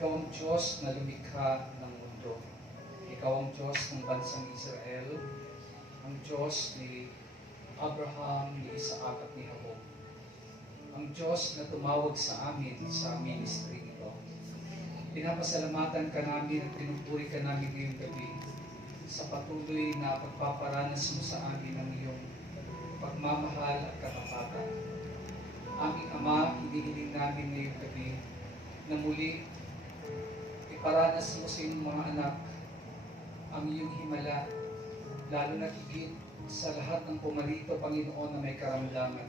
Ikaw ang Diyos na lumikha ng mundo. Ikaw ang Diyos ng bansang Israel, ang Diyos ni Abraham, ni Isaac at ni Jacob. Ang Diyos na tumawag sa amin sa ministry nito. Pinapasalamatan ka namin at pinupuri ka namin ngayong gabi sa patuloy na pagpaparanas mo sa amin ng iyong pagmamahal at katapatan. Aming Ama, hinihiling namin ngayong gabi na muli iparanas mo sa iyong mga anak ang iyong himala, lalo na higit sa lahat ng pumarito, Panginoon, na may karamdaman.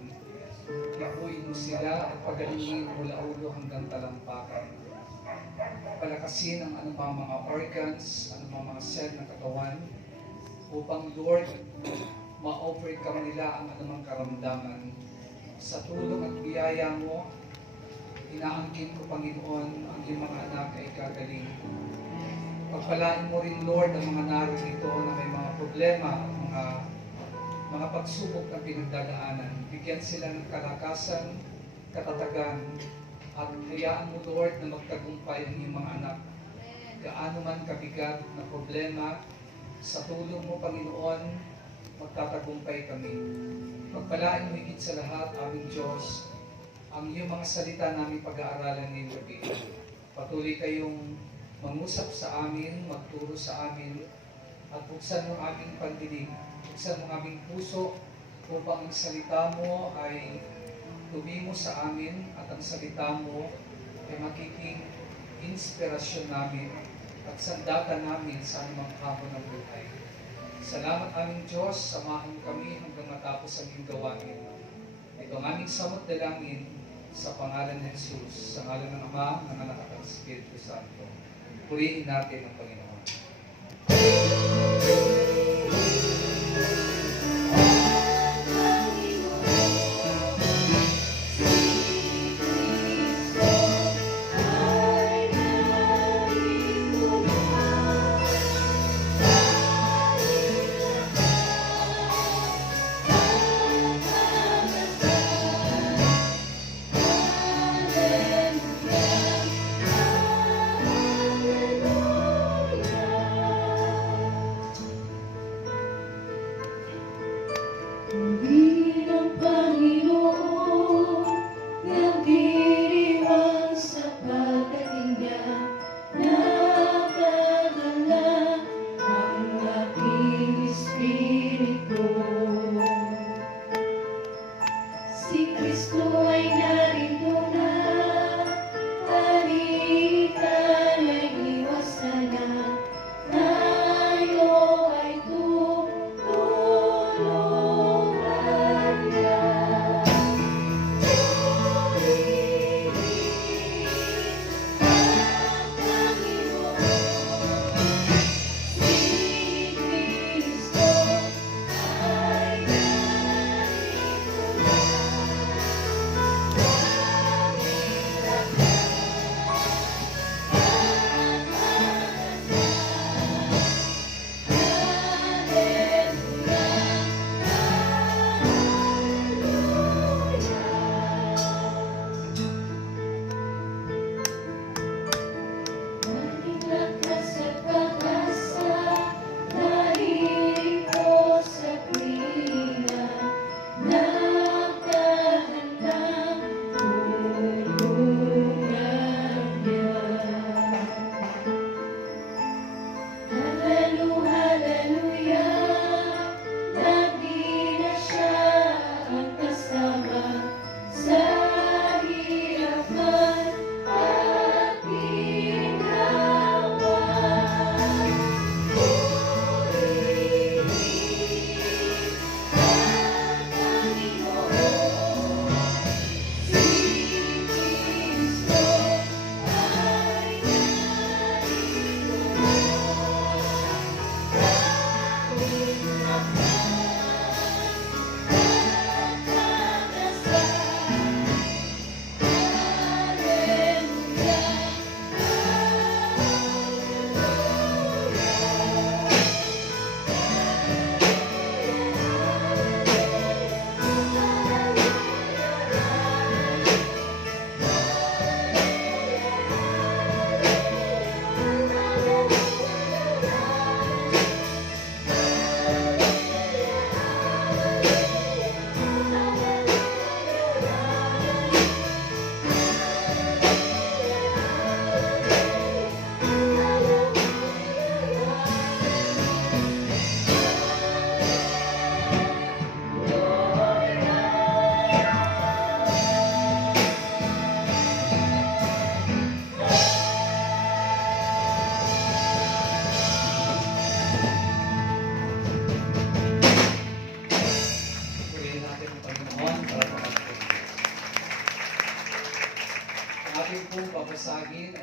Ipuin mo sila at pagalingin mula ulo hanggang talampakan. Palakasin ang anumang mga organs, anumang mga cell ng katawan, upang, Lord, ma-overcome nila ang anumang karamdaman. Sa tulong at biyaya mo, inaangkin ko, Panginoon, ang iyong mga anak ay gagaling. Pagpalain mo rin, Lord, ang mga narito na may mga problema, mga pagsubok na pinagdadaanan. Bigyan sila ng kalakasan, katatagan, at hayaan mo, Lord, na magtagumpay ang iyong mga anak. Gaano man kabigat na problema, sa tulong mo, Panginoon, magtatagumpay kami. Pagpalain mo higit sa lahat, aming Diyos, ang iyong mga salita namin pag-aaralan ngayong gabi. Patuloy kayong mangusap sa amin, magturo sa amin, at buksan mo aming pandinig, buksan mo aming puso, upang ang salita mo ay tumimo sa amin, at ang salita mo ay magiging inspirasyon namin at sandakan namin sa anumang hamon ng buhay. Salamat aming Diyos, samahan kami hanggang matapos ang iyong gawain. Ito ang aming samot dalangin sa pangalan ni Jesus, sa ngalan ng Ama, ng Anak at ng Espiritu Santo. Purihin natin ang Panginoon. Hallelujah.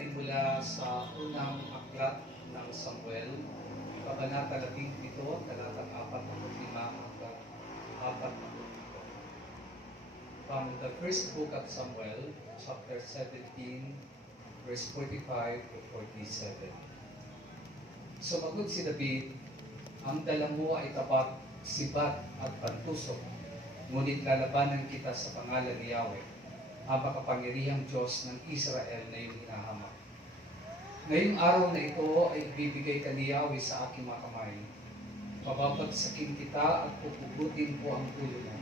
ay mula sa unang aklat ng Samuel, Kabanata 17, talatang 45 hanggang 47. From the first book of Samuel, chapter 17, verse 45 to 47. Sumagot si David, ang dala mo ay tapat, sibat at pantusok, ngunit lalabanan kita sa pangalan ni Yahweh, ang makapangyarihang Diyos ng Israel na iyong hinahamak. Ngayong araw na ito ay ibibigay ka ni Yahweh sa aking mga kamay. Pababagsakin kita at pupugutin ko ang ulo mo,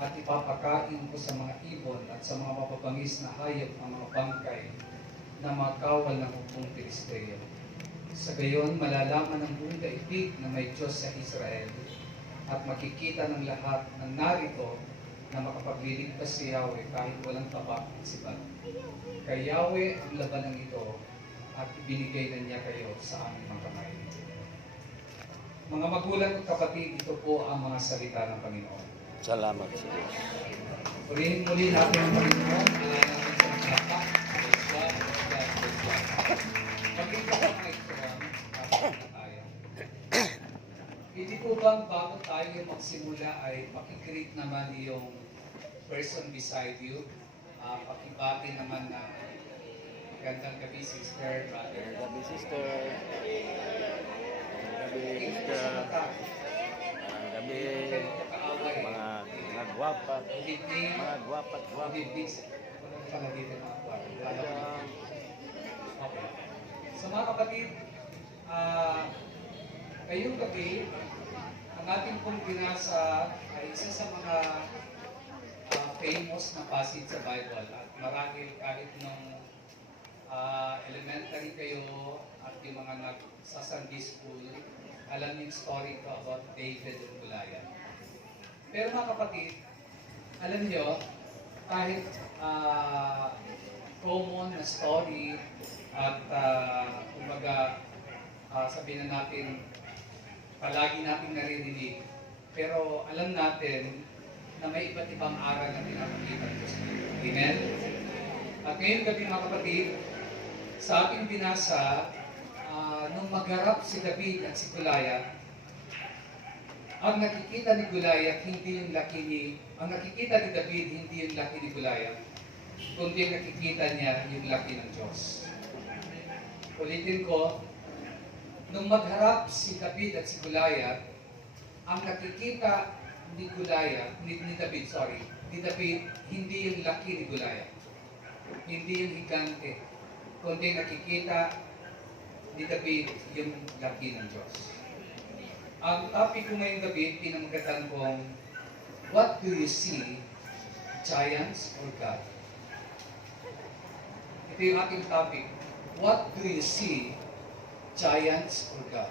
at ipapakain ko sa mga ibon at sa mga mapapangis na hayop ang mga bangkay na mga kawal ng hukbong Filisteo. Sa gayon, malalaman ng buong daigdig na may Diyos sa Israel, at makikita ng lahat ng narito na makapagliligtas si Yahweh kahit walang tabak at sibat. Kay Yahweh ang labanan ito, at ibinigay na niya kayo sa aming mga kamay. Mga magulang at kapatid, ito po ang mga salita ng Panginoon. Salamat sa Diyos. Purihin muli natin ang Panginoon, natin sa mga pag-ito ko mga ikulang, tapos na tayo. Hindi po bang bago tayo magsimula ay pakikreate naman yung person beside you? Pakibati naman na gandang gabi, sister, brother. Gabi, sister. Gabi, Tingnan mo sister. sa mata. Gabi, Ganito kaaway. mga gwapat. Good evening. Mga gwapat, Good gwapat. evening. Walang pala dito mga kwarto. Okay. So mga kapatid, ngayong gabi, ang ating pong binasa ay isa sa mga famous na passage sa Bible. At marahil kahit nung elementary kayo at yung mga sa Sunday school, alam yung story ko about David and Goliath. Pero mga kapatid, alam nyo, kahit common na story at kumbaga sabihin na natin, palagi natin naririnig, pero alam natin na may iba't ibang aral na pinapakita ko sa inyo. Amen? At ngayong gabi mga kapatid, sa ating binasa, nung magharap si David at si Goliath, ang nakikita ni Goliath hindi yung laki ni, ang nakikita ni David hindi yung laki ni Goliath, kundi ang nakikita niya yung laki ng Diyos. Ulitin ko, nung magharap si David at si Goliath, ang nakikita ni David, hindi yung laki ni Goliath, hindi yung higante, kundi nakikita ni David yung laki ng Diyos. Ang topic ko ngayong gabi, pinamagatan kong, what do you see, giants or God? Ito yung ating topic. What do you see, giants or God?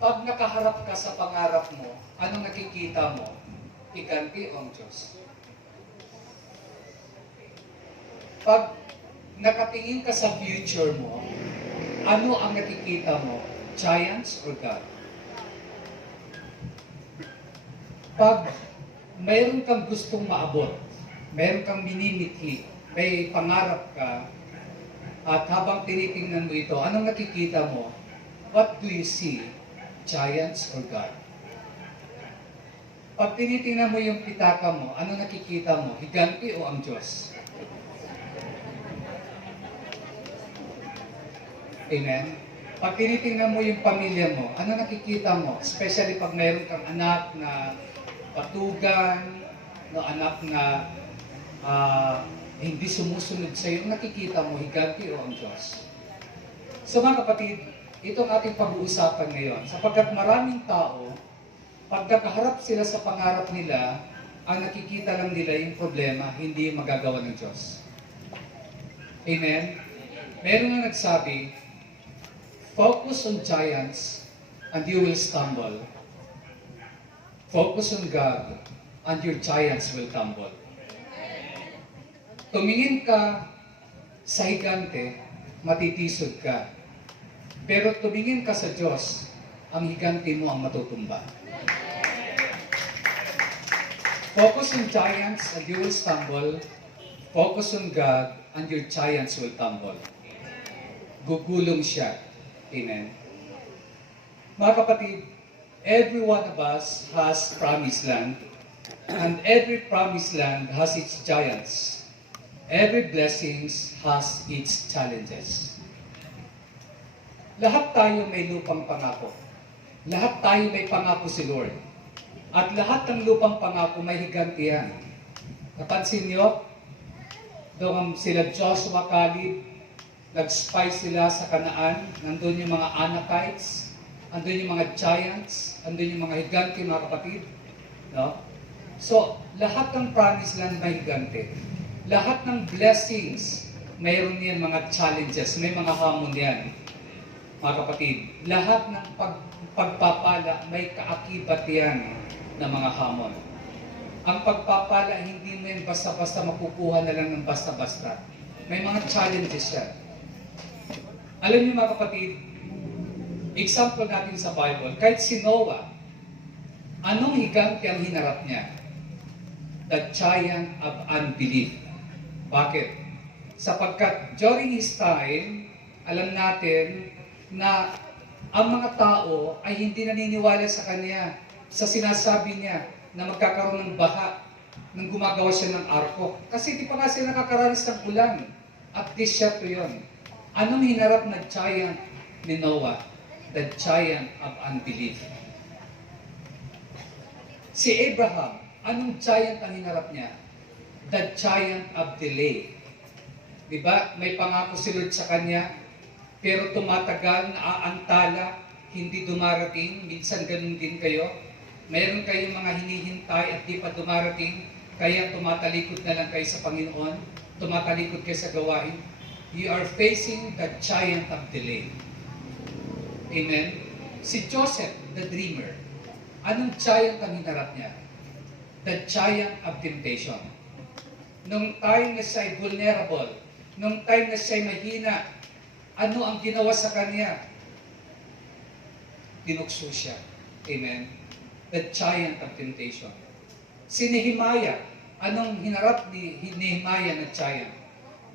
Pag nakaharap ka sa pangarap mo, anong nakikita mo? Higante o ang Diyos? Pag nakatingin ka sa future mo, ano ang nakikita mo? Giants or God? Pag mayroon kang gustong maabot, mayroon kang minimithi, may pangarap ka, at habang tinitingnan mo ito, anong nakikita mo? What do you see? Giants or God? Pag tinitingnan mo yung pitaka mo, anong nakikita mo? Higante o ang Diyos? Amen? Pag tinitingnan mo yung pamilya mo, ano nakikita mo? Especially pag mayroon kang anak na patugan, no, anak na hindi sumusunod sa iyo, nakikita mo, higante o ang Diyos? So mga kapatid, itong ating pag-uusapan ngayon, sapagkat maraming tao, pag nakaharap sila sa pangarap nila, ang nakikita lang nila yung problema, hindi yung magagawa ng Diyos. Amen? Meron nga nagsabi, focus on giants and you will stumble. Focus on God and your giants will tumble. Tumingin ka sa higante, matitisod ka. Pero tumingin ka sa Diyos, ang higante mo ang matutumba. Focus on giants and you will stumble. Focus on God and your giants will tumble. Gugulong siya. Amen. Mga kapatid, every one of us has promised land, and every promised land has its giants. Every blessings has its challenges. Lahat tayo may lupang pangako. Lahat tayo may pangako si Lord. At lahat ng lupang pangako may higantihan. Napansin niyo? Doon sila Joshua, Caleb, nag-spy sila sa Kanaan. Nandun yung mga Anakites, andun yung mga giants, andun yung mga higante, mga kapatid. No? So, lahat ng promised land may higante. Lahat ng blessings, mayroon yan mga challenges, may mga hamon yan. Mga kapatid, lahat ng pagpapala, may kaakibat yan na mga hamon. Ang pagpapala, hindi mo yan basta-basta makukuha na lang ng basta-basta. May mga challenges yan. Alam niyo mga kapatid, example natin sa Bible, kahit si Noah, anong higante ang hinarap niya? The giant of unbelief. Bakit? Sapagkat during his time, alam natin na ang mga tao ay hindi naniniwala sa kanya, sa sinasabi niya na magkakaroon ng baha nang gumagawa siya ng arko. Kasi di pa nga sila nakakaranas ng ulan. At this siya to yun. Anong hinarap na giant ni Noah? The giant of unbelief. Si Abraham, anong giant ang hinarap niya? The giant of delay. Diba? May pangako si Lord sa kanya, pero tumatagal, naaantala, hindi dumarating. Minsan ganun din kayo. Mayroon kayong mga hinihintay at di pa dumarating, kaya tumatalikod na lang kayo sa Panginoon, tumatalikod kayo sa gawain. You are facing the giant of delay. Amen? Si Joseph, the dreamer, anong giant ang hinarap niya? The giant of temptation. Nung time na siya'y vulnerable, nung time na siya'y mahina, ano ang ginawa sa kanya? Tinukso siya. Amen? The giant of temptation. Si Nehemiah, anong hinarap ni Nehemiah na giant?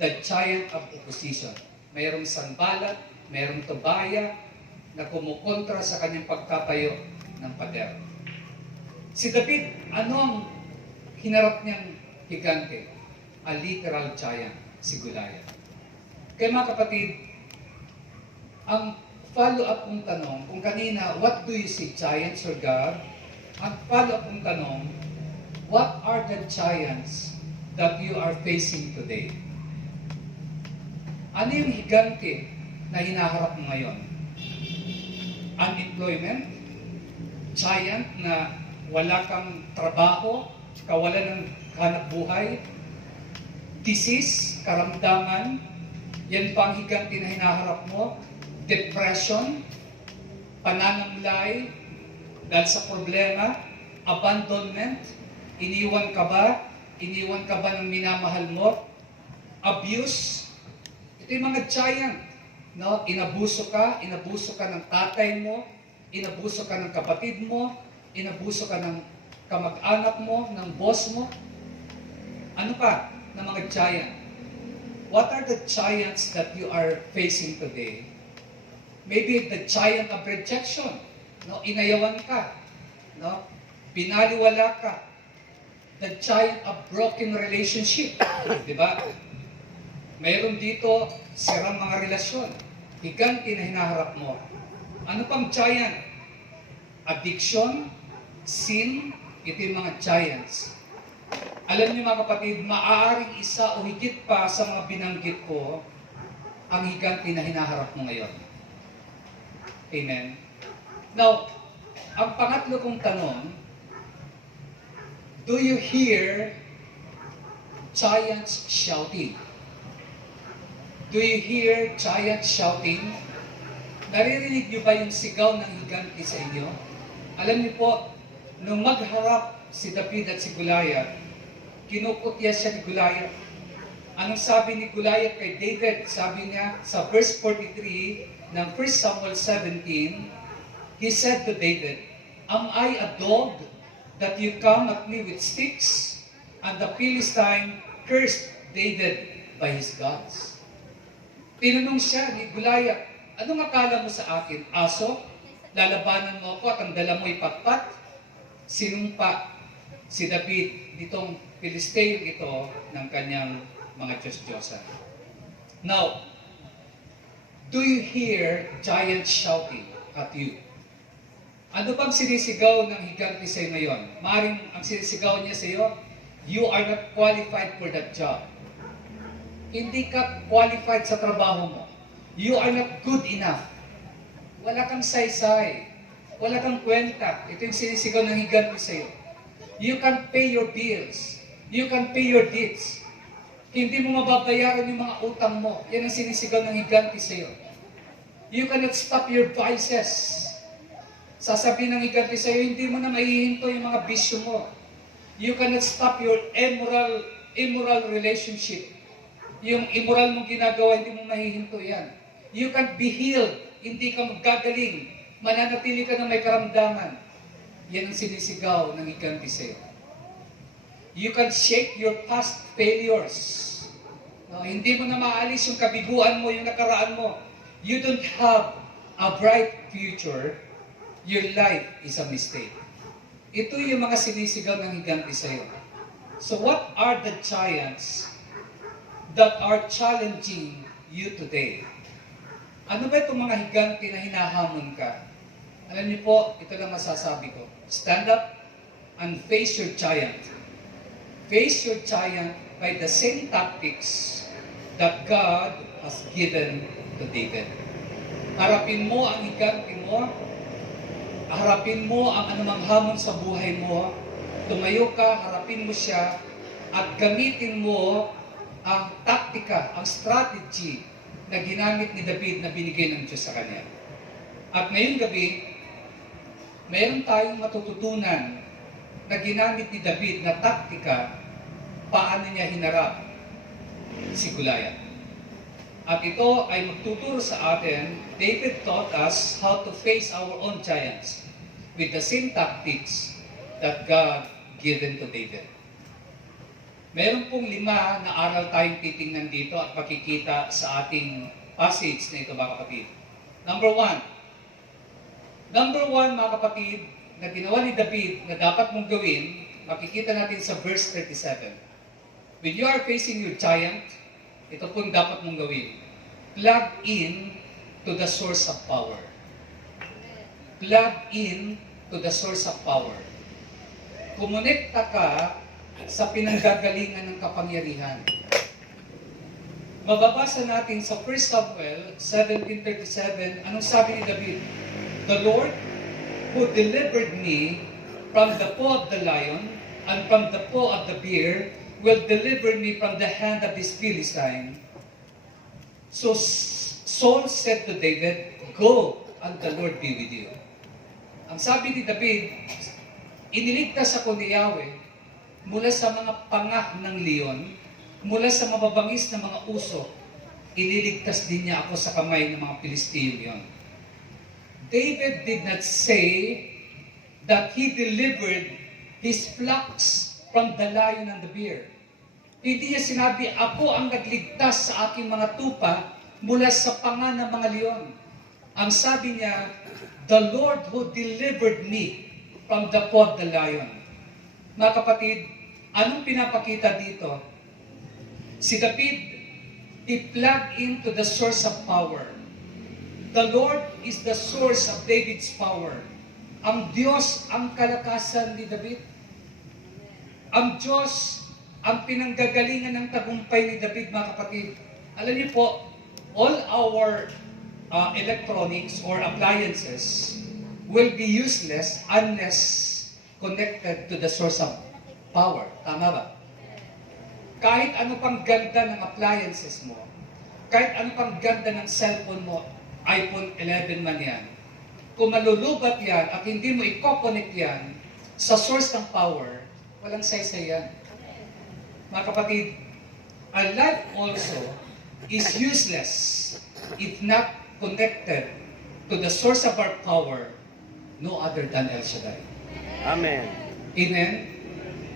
The giant of opposition. Mayroong Sanballat, mayroong Tobaya na kumukontra sa kanyang pagtatayo ng pader. Si David, anong hinarap niyang higante? A literal giant, si Goliath. Kaya mga kapatid, ang follow-up kong tanong, kung kanina, what do you see, giants or God? Ang follow-up kong tanong, what are the giants that you are facing today? Ano yung higante na hinaharap mo ngayon? Unemployment? Giant na wala kang trabaho, kawalan ng hanap buhay? Disease, karamdaman? Yan pa ang higante na hinaharap mo? Depression? Pananamlay? Dahil sa problema? Abandonment? Iniwan ka ba? Iniwan ka ba ng minamahal mo? Abuse? Ito yung mga giant. No? Inabuso ka ng tatay mo, inabuso ka ng kapatid mo, inabuso ka ng kamag-anak mo, ng boss mo. Ano pa ng mga giant? What are the giants that you are facing today? Maybe the giant of rejection. No? Inayawan ka. No? Pinaliwala ka. The giant of broken relationship. Diba? Mayroon dito sirang mga relasyon. Higante na hinaharap mo. Ano pang giant? Addiction, sin, ito yung mga giants. Alam niyo mga kapatid, maaaring isa o higit pa sa mga binanggit ko ang higante na hinaharap mo ngayon. Amen? Now, ang pangatlo kong tanong, do you hear giants shouting? Do you hear giants shouting? Naririnig niyo ba yung sigaw ng higante sa inyo? Alam niyo po, nung magharap si David at si Goliath, kinukutya siya ni Goliath. Anong sabi ni Goliath kay David? Sabi niya sa verse 43 ng 1 Samuel 17, he said to David, "Am I a dog that you come at me with sticks?" And the Philistine cursed David by his gods. Tinanong siya ni Goliath, anong akala mo sa akin? Aso? Lalabanan mo ako at ang dala mo ipatpat? Sinumpa si David ditong Pilisteo ito ng kanyang mga Diyos-Diyosan. Now, do you hear giants shouting at you? Ano bang sinisigaw ng higante sa'yo ngayon? Maaring ang sinisigaw niya sa'yo, you are not qualified for that job. Hindi ka qualified sa trabaho mo. You are not good enough. Wala kang saysay. Wala kang kwenta. Ito yung sinisigaw ng higante sa'yo. You can pay your bills. You can pay your debts. Hindi mo mababayaran yung mga utang mo. Yan ang sinisigaw ng higante sa'yo. You cannot stop your vices. Sasabihin ng higante sa'yo, hindi mo na maihinto yung mga bisyo mo. You cannot stop your immoral relationship. Yung immoral mong ginagawa, hindi mo mahihinto yan. You can't be healed. Hindi ka magagaling. Mananatili ka na may karamdaman. Yan ang sinisigaw ng higante sa'yo. You can shake your past failures. No, hindi mo na maalis yung kabiguan mo, yung nakaraan mo. You don't have a bright future. Your life is a mistake. Ito yung mga sinisigaw ng higante sa'yo. So what are the giants that are challenging you today? Ano ba itong mga higante na hinahamon ka? Alam niyo po, ito lang masasabi ko. Stand up and face your giant. Face your giant by the same tactics that God has given to David. Harapin mo ang higante mo. Harapin mo ang anumang hamon sa buhay mo. Tumayo ka, harapin mo siya, at gamitin mo ang taktika, ang strategy na ginamit ni David na binigay ng Diyos sa kanya. At ngayong gabi, mayroon tayong matututunan na ginamit ni David na taktika paano niya hinarap si Goliath. At ito ay magtuturo sa atin, David taught us how to face our own giants with the same tactics that God given to David. Meron pong 5 na aral tayong titingnan dito at makikita sa ating passage na ito, mga kapatid. Number 1, mga kapatid, na ginawa ni David na dapat mong gawin, makikita natin sa verse 37. When you are facing your giant, ito pong dapat mong gawin. Plug in to the source of power. Plug in to the source of power. Kumonekta ka sa pinanggagalingan ng kapangyarihan. Mababasa natin sa 1 Samuel 17:37, anong sabi ni David? The Lord who delivered me from the paw of the lion and from the paw of the bear will deliver me from the hand of this Philistine. So Saul said to David, go, and the Lord be with you. Ang sabi ni David, iniligtas ako ni Yahweh mula sa mga panga ng leon, mula sa mababangis na mga usok, iniligtas din niya ako sa kamay ng mga Pilisteo yon. David did not say that he delivered his flocks from the lion and the bear. Hindi niya sinabi, ako ang nagligtas sa aking mga tupa mula sa panga ng mga leon. Ang sabi niya, the Lord who delivered me from the paw of the lion. Mga kapatid, anong pinapakita dito? Si David, he plugged into the source of power. The Lord is the source of David's power. Ang Diyos ang kalakasan ni David. Ang Diyos ang pinanggagalingan ng tagumpay ni David, mga kapatid. Alam niyo po, all our electronics or appliances will be useless unless connected to the source of power. Tama ba? Kahit ano pang ganda ng appliances mo, kahit ano pang ganda ng cellphone mo, iPhone 11 man yan, kung malulubat yan at hindi mo i-connect yan sa source ng power, walang saysay yan. Mga kapatid, our life also is useless if not connected to the source of our power, no other than El Shaddai. Amen. Amen?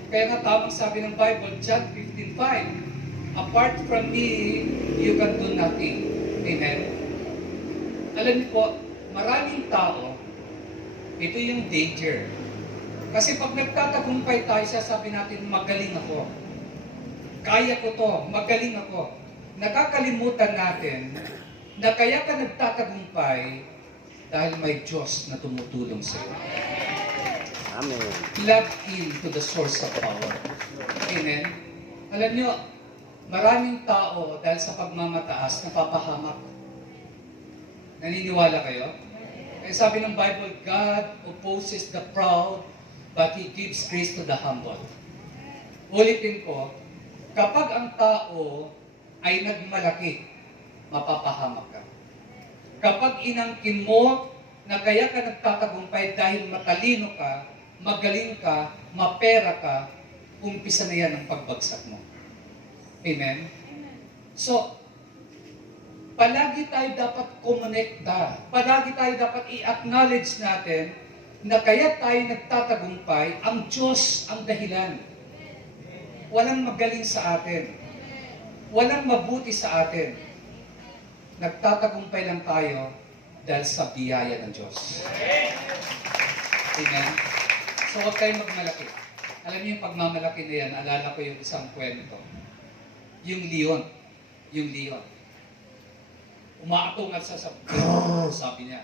Kaya nga tamang sabi ng Bible, John 15:5, apart from me, you can do nothing. Amen? Alam niyo po, maraming tao, ito yung danger. Kasi pag nagtatagumpay tayo, sasabi natin, magaling ako. Kaya ko to, magaling ako. Nakakalimutan natin na kaya ka nagtatagumpay dahil may Diyos na tumutulong sa iyo. Amen. Plug in to the source of power. Amen? Alam niyo, maraming tao dahil sa pagmamataas napapahamak. Naniniwala kayo? Kaya sabi ng Bible, God opposes the proud, but He gives grace to the humble. Ulitin ko, kapag ang tao ay nagmalaki, mapapahamak ka. Kapag inangkin mo na kaya ka nagtatagumpay dahil matalino ka, magaling ka, mapera ka, umpisa na yan ang pagbagsak mo. Amen? So, palagi tayo dapat kumonekta. Palagi tayo dapat i-acknowledge natin na kaya tayo nagtatagumpay, ang Diyos ang dahilan. Walang magaling sa atin. Walang mabuti sa atin. Nagtatagumpay lang tayo dahil sa biyaya ng Diyos. Amen? So, huwag tayong magmalaki. Alam niyo yung pagmamalaki na yan, alala ko yung isang kwento. Yung leon. Yung leon. Umaatungal sa sabi niya,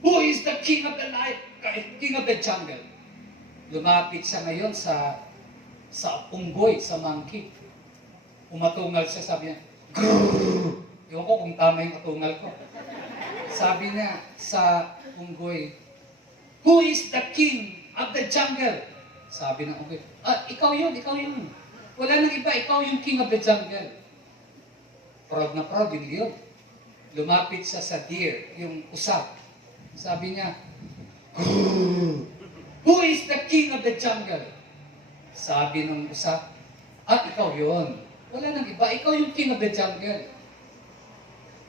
"Who is the king of the life? King of the jungle?" Lumapit siya ngayon sa unggoy, sa monkey. Umatungal siya, sabi niya, "Grrrr!" Ewan ko kung tama yung atungal ko. Sabi niya sa unggoy, "Who is the king of the jungle?" Sabi ng unggoy, ikaw yun, ikaw yun. Wala nang iba, ikaw yung king of the jungle." Proud na proud yung leon. Lumapit siya sa deer, yung usap. Sabi niya, "Who is the king of the jungle?" Sabi ng usap, ikaw yun. Wala nang iba, ikaw yung king of the jungle.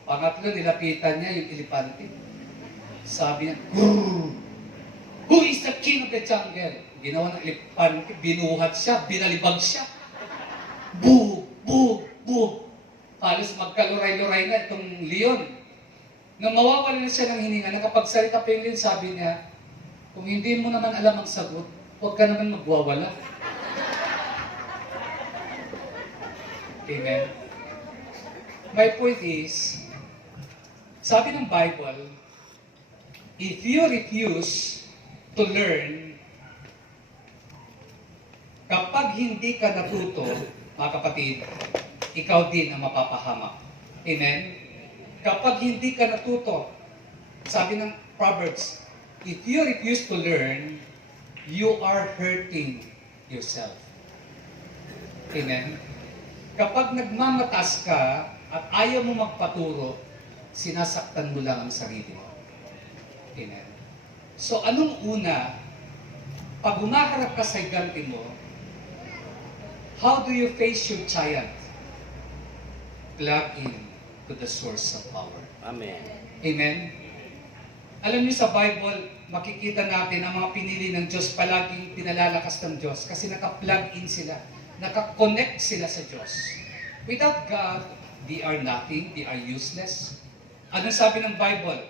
Pangatlo, nilapitan niya yung elepante. Sabi niya, "Who is the king of the jungle?" Ginawa ng elepante, binuhat siya, binalibag siya. Boo! Boo! Boo! Halos magkaluray-luray na itong leon. Nang mawawala na siya ng hininga, nakapagsalita pa yung leon, sabi niya, "Kung hindi mo naman alam ang sagot, huwag ka naman magwawala." Amen? My point is, sabi ng Bible, if you refuse to learn, kapag hindi ka natuto, mga kapatid, ikaw din ang mapapahamak. Amen? Kapag hindi ka natuto, sabi ng Proverbs, if you refuse to learn, you are hurting yourself. Amen? Kapag nagmamataas ka at ayaw mo magpaturo, sinasaktan mo lang ang sarili mo. Amen? So, anong una? Pag humaharap ka sa higante mo, how do you face your giant? Plug in to the source of power. Amen. Amen? Alam niyo sa Bible, makikita natin ang mga pinili ng Diyos palaging pinalalakas ng Diyos kasi naka-plug in sila, naka-connect sila sa Diyos. Without God, they are nothing, they are useless. Anong sabi ng Bible?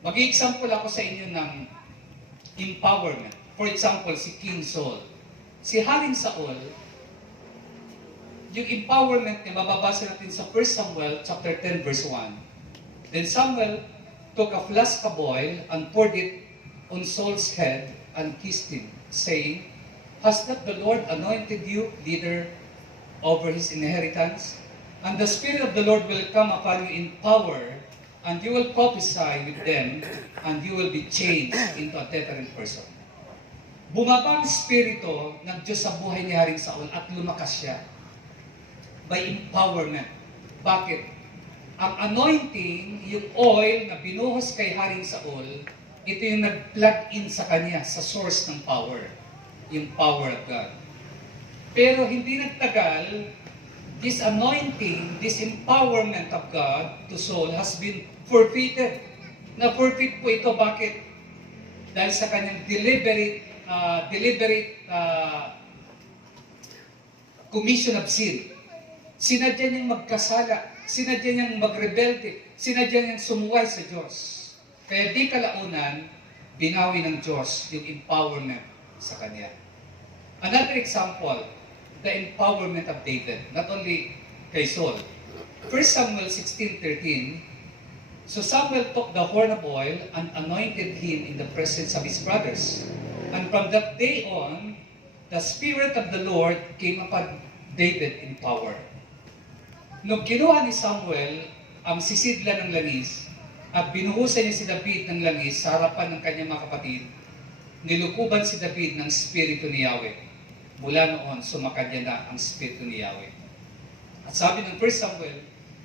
Mag-i-example ako sa inyo ng empowerment. For example, si King Saul. Si Haring Saul, yung empowerment niya, mababasa natin sa 1 Samuel chapter 10 verse 1. Then Samuel took a flask of oil and poured it on Saul's head and kissed him, saying, "Has not the Lord anointed you leader over his inheritance? And the Spirit of the Lord will come upon you in power, and you will prophesy with them, and you will be changed into a different person." Bumaba ang Espiritu ng Diyos sa buhay ni Haring Saul at lumakas siya by empowerment. Bakit? Ang anointing, yung oil na binuhos kay Haring Saul, ito yung nag-plug in sa kanya, sa source ng power. Yung power of God. Pero hindi nagtagal, this anointing, this empowerment of God to Saul has been forfeited. Na-forfeit po ito, bakit? Dahil sa kanyang deliberate commission of sin. Sinadya niyang magkasala, sinadya niyang magrebelde, sinadya niyang sumuway sa Diyos. Kaya di kalaunan, binawi ng Diyos yung empowerment sa kanya. Another example, the empowerment of David, not only kay Saul. 1 Samuel 16:13, so Samuel took the horn of oil and anointed him in the presence of his brothers. And from that day on, the Spirit of the Lord came upon David in power. Nung kinuha ni Samuel ang sisidla ng langis at binuhusan niya si David ng langis sa harapan ng kanyang mga kapatid, nilukuban si David ng Espiritu ni Yahweh. Mula noon, sumakanya na ang Espiritu ni Yahweh. At sabi ng 1 Samuel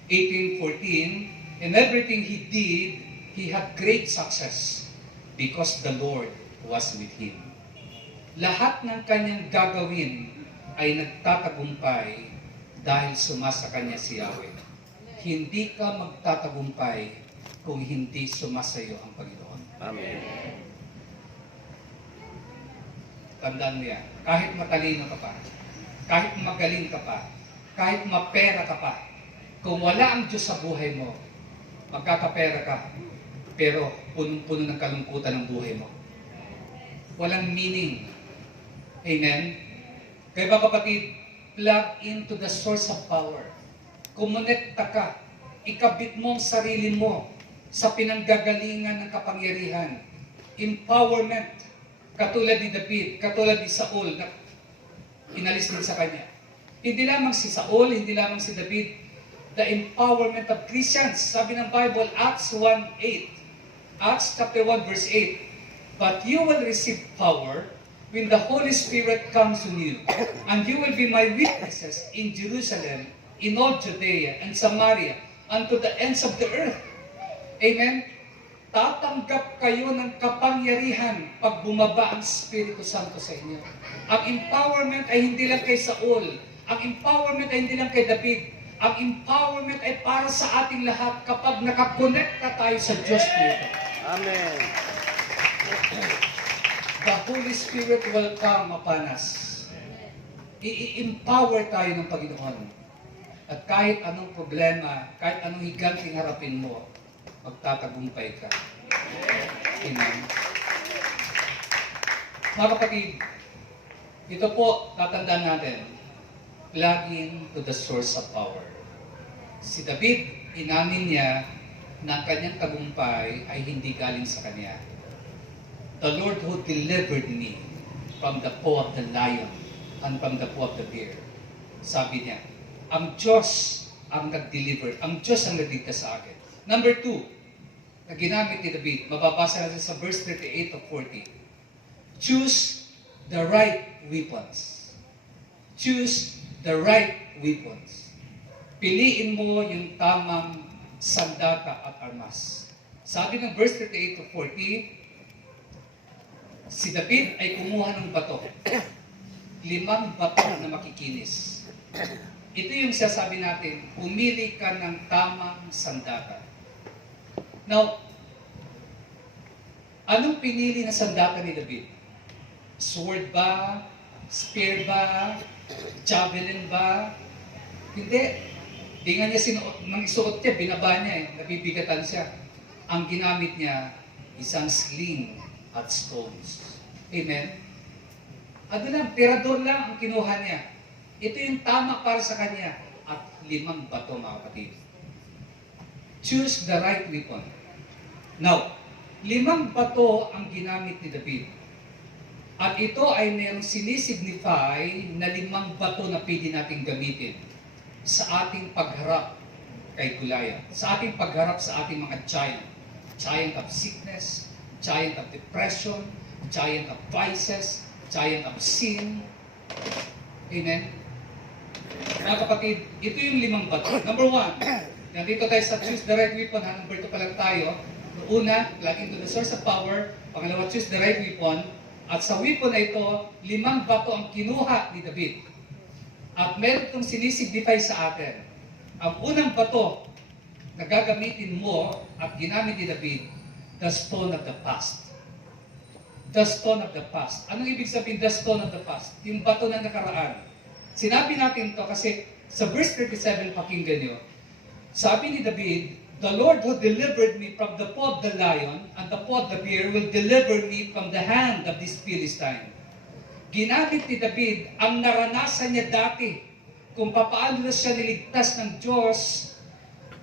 18:14, in everything he did, he had great success because the Lord was with him. Lahat ng kanyang gagawin ay nagtatagumpay dahil sumasa kanya si Yahweh. Hindi ka magtatagumpay kung hindi sumasayo ang Panginoon. Amen. Tandaan mo yan. Kahit matalino ka pa, kahit magaling ka pa, kahit mapera ka pa, kung wala ang Diyos sa buhay mo, magkakapera ka, pero punong-puno ng kalungkutan ng buhay mo. Walang meaning. Amen? Kaya ba kapatid, plug into the source of power. Kumonekta ka. Ikabit mo ang sarili mo sa pinanggagalingan ng kapangyarihan. Empowerment. Katulad ni David, katulad ni Saul na inalis din sa kanya. Hindi lamang si Saul, hindi lamang si David. The empowerment of Christians. Sabi ng Bible, Acts 1:8. Acts chapter 1 verse 8. But you will receive power when the Holy Spirit comes on you, and you will be my witnesses in Jerusalem, in all Judea and Samaria, unto the ends of the earth. Amen? Tatanggap kayo ng kapangyarihan pag bumaba ang Espiritu Santo sa inyo. Ang empowerment ay hindi lang kay Saul. Ang empowerment ay hindi lang kay David. Ang empowerment ay para sa ating lahat kapag nakakonekta tayo sa Diyos dito. Amen. The Holy Spirit will come upon us. I-empower tayo ng Panginoon. At kahit anong problema, kahit anong higanting harapin mo, magtatagumpay ka. Amen. Mga kapatid, ito po, tatandaan natin, plug in to the source of power. Si David, inamin niya na ang kanyang tagumpay ay hindi galing sa kanya. The Lord who delivered me from the paw of the lion and from the paw of the bear. Sabi niya, ang Diyos ang nag-deliver, ang Diyos ang nagligtas sa akin. Number 2, na ginamit ni David, mababasa natin sa verse 38 of 40. Choose the right weapons. Choose the right weapons. Piliin mo yung tamang sandata at armas. Sabi ng verse 38 to 40, si David ay kumuha ng bato. 5 bato na makikinis. Ito yung sasabi natin, pumili ka ng tamang sandata. Now, anong pinili na sandata ni David? Sword ba? Spear ba? Javelin ba? Hindi. Di nga niya nang isuot niya, binaba niya nabibigatan siya. Ang ginamit niya, isang sling at stones. Amen? Ano lang, tirador lang ang kinuha niya. Ito yung tama para sa kanya. At 5 bato, mga kapatid. Choose the right weapon. Now, 5 bato ang ginamit ni David. At ito ay mayroong sinisignify na 5 bato na pwede nating gamitin sa ating pagharap kay Goliath. Sa ating pagharap sa ating mga giant. Giant of sickness, giant of depression, giant of vices, giant of sin. Amen? Mga kapatid, ito yung 5 bato. Number 1, nandito tayo sa choose the right weapon. Number 2 pa lang tayo. Una, plug into the source of power. Pangalawa, choose the right weapon. At sa weapon na ito, 5 bato ang kinuha ni David. At meron itong sinisignify sa atin. Ang unang bato na gagamitin mo at ginamit ni David, the stone of the past. The stone of the past. Anong ibig sabihin the stone of the past? Yung bato na nakaraan. Sinabi natin to kasi Sa verse 37, pakinggan nyo. Sabi ni David, "The Lord who delivered me from the paw of the lion and the paw of the bear will deliver me from the hand of this Philistine." Ginamit ni David ang naranasan niya dati kung paano na siya niligtas ng Diyos,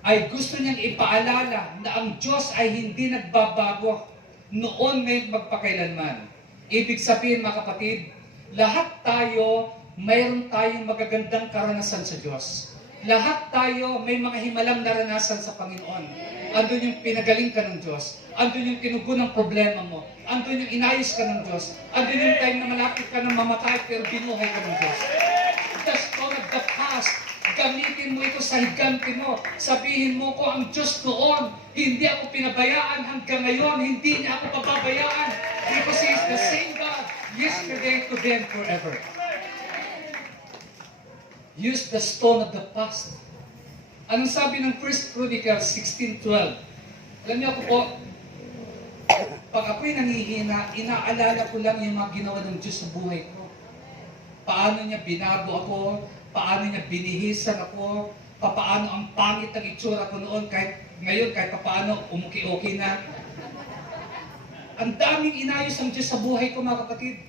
ay gusto niyang ipaalala na ang Diyos ay hindi nagbabago noon, ngayon, magpakailanman. Ibig sabihin, mga kapatid, lahat tayo, mayroon tayong magagandang karanasan sa Diyos. Lahat tayo may mga himalang naranasan sa Panginoon. Andun yung pinagaling ka ng Diyos. Andun yung tinugon ng problema mo. Andun yung inayos ka ng Diyos. Andun yung time na malapit ka ng mamatay pero binuhay ka ng Diyos. The stone of the past, gamitin mo ito sa higanti mo. Sabihin mo ko, ang Diyos noon, hindi ako pinabayaan hanggang ngayon, hindi niya ako pababayaan. Because He is the same God, yesterday, today, and forever. Use the stone of the past. Anong sabi ng 1 Chronicles 16:12? Alam niyo ako po, pag ako'y nangihina, inaalala ko lang yung mga ginawa ng Diyos sa buhay ko. Paano niya binago ako, paano niya binihisan ako, paano ang pangit ng itsura ko noon, kahit ngayon, kahit paano, umuki-okay na. Ang daming inayos ang Diyos sa buhay ko, mga kapatid.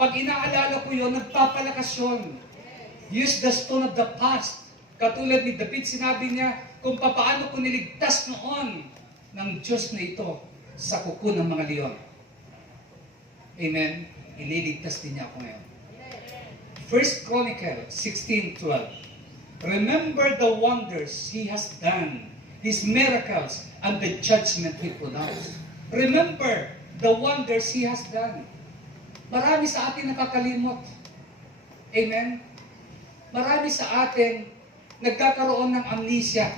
Pag inaalala ko yun, nagpapalakas yun. Use the stone of the past. Katulad ni David, sinabi niya, kung paano ko niligtas noon ng Diyos na ito sa kuko ng mga leon. Amen? Ililigtas din niya ako ngayon. 1 Chronicles 16:12. Remember the wonders He has done, His miracles, and the judgment He pronounced. Remember the wonders He has done. Marami sa atin nakakalimot. Amen? Marami sa atin nagkakaroon ng amnesia.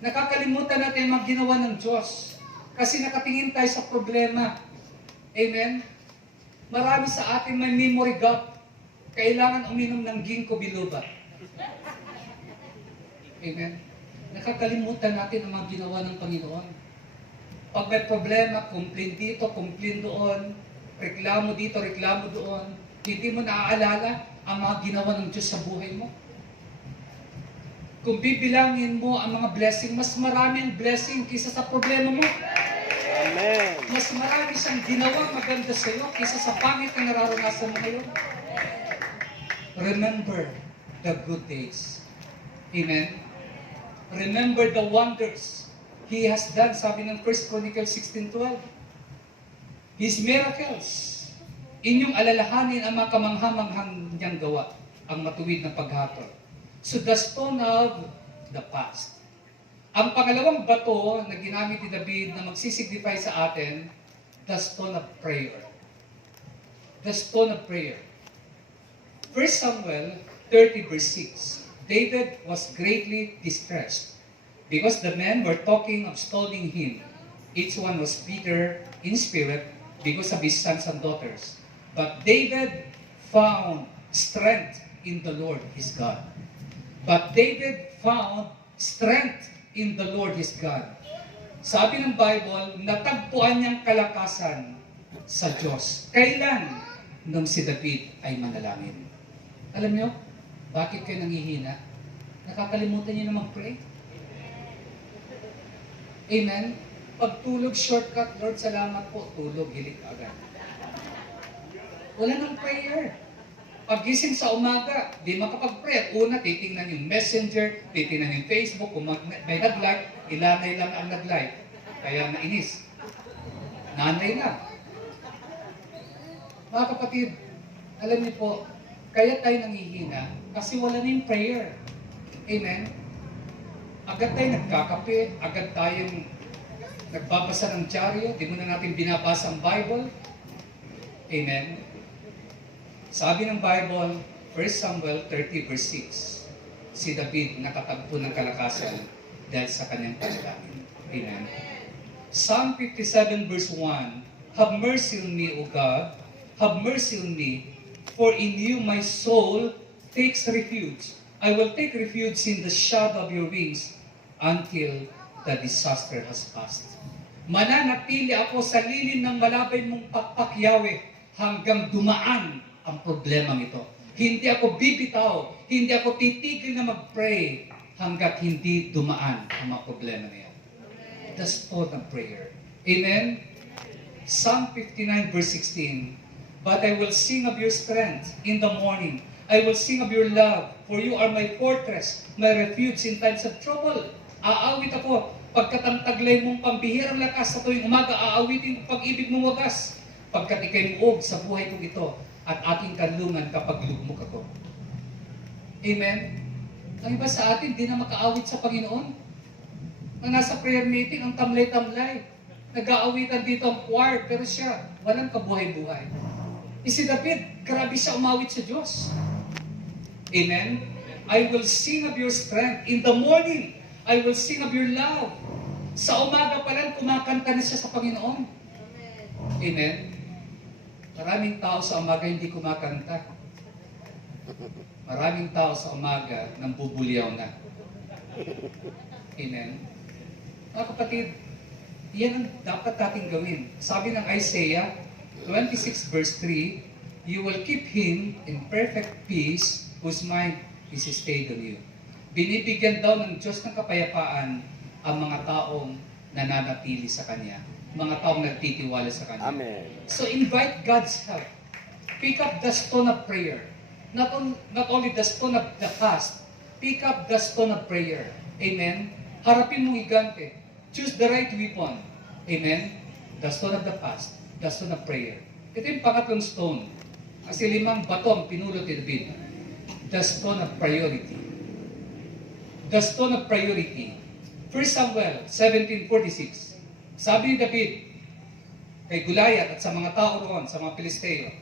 Nakakalimutan natin ang mga ginawa ng Diyos kasi nakatingin tayo sa problema. Amen? Marami sa atin may memory gap. Kailangan uminom ng ginkgo biloba. Amen? Nakakalimutan natin ang mga ginawa ng Panginoon. Pag may problema, complain dito, complain doon, reklamo dito, reklamo doon, hindi mo naaalala ang mga ginawa ng Diyos sa buhay mo. Kung bibilangin mo ang mga blessing, mas marami ang blessing kaysa sa problema mo. Amen. Mas marami siyang ginawa maganda sa iyo kaysa sa pangit na nararanasan mo ngayon. Remember the good days. Amen? Remember the wonders He has done, sabi ng 1 Chronicles 16:12. His miracles. Inyong alalahanin ang mga kamanghamanghang niyang gawa, ang matuwid na paghatol. So the stone of the past. Ang pangalawang bato na ginamit ni David na magsisignify sa atin, the stone of prayer. The stone of prayer. 1 Samuel 30 verse 6. David was greatly distressed because the men were talking of stoning him. Each one was bitter in spirit because of his sons and daughters. But David found strength in the Lord his God. But David found strength in the Lord his God. Sabi ng Bible, natagpuan niyang kalakasan sa Diyos. Kailan? Nung si David ay manalangin. Alam niyo, bakit kayo nanghihina? Nakakalimutan niyo na mag-pray? Amen? Pag tulog, shortcut, Lord, salamat po. Tulog, hilik agad. Wala nang prayer. Pag-gising sa umaga, di makapag-pray. Una, titingnan yung messenger, titingnan yung Facebook, kung may nag-like, ilanay lang ang nag-like. Kaya nainis. Nanay lang. Mga kapatid, alam niyo po, kaya tayo nangihina kasi wala na yung prayer. Amen? Agad tayo nagkakape, agad tayong nagbabasa ng dyaryo, di muna natin binabasa ang Bible. Amen? Sabi ng Bible, 1 Samuel 30 verse 6, si David nakatagpo ng kalakasan dahil sa kanyang panalangin. Amen? Psalm 57 verse 1, have mercy on me, O God, have mercy on me, for in you my soul takes refuge. I will take refuge in the shadow of your wings until the disaster has passed. Mananatili ako sa lilim ng malabay mong pakpak, Yahweh, hanggang dumaan ang problemang ito. Hindi ako bibitaw, hindi ako titigil na mag-pray hanggat hindi dumaan ang mga problema na yan. That's for the prayer. Amen? Psalm 59 verse 16, "But I will sing of your strength in the morning. I will sing of your love, for you are my fortress, my refuge in times of trouble." Aawit ako pagkat ang taglay mong pambihirang lakas sa tuwing umaga, aawitin ko pag-ibig mong wagas, pagkat ikay muog sa buhay kong ito, at aking kanlungan kapag lugmok ako. Amen? Ang iba sa atin, di na makaawit sa Panginoon. Ang nasa prayer meeting, ang tamlay-tamlay. Nag-aawitan dito ang choir, pero siya, walang kabuhay-buhay. Si David, grabe siya umawit sa Diyos. Amen? "I will sing of your strength. In the morning, I will sing of your love." Sa umaga pa lang, kumakanta na siya sa Panginoon. Amen? Maraming tao sa umaga hindi kumakanta. Maraming tao sa umaga nang bubulyaw na. Amen? Mga kapatid, yan ang dapat natin gawin. Sabi ng Isaiah 26 verse 3, "You will keep him in perfect peace whose mind is stayed on you." Binibigyan daw ng Diyos ng kapayapaan ang mga taong nananatili sa Kanya, mga taong nagtitiwala sa Kanya. Amen. So invite God's help. Pick up the stone of prayer. Not only the stone of the fast, pick up the stone of prayer. Amen? Harapin mong higante. Choose the right weapon. Amen? The stone of the fast, the stone of prayer. Ito yung pangatlong stone. Kasi 5 bato ang pinulot ni David. The stone of priority. The stone of priority. 1 Samuel 17:46. Sabi ni David kay Goliath at sa mga tao roon, sa mga Pilisteo,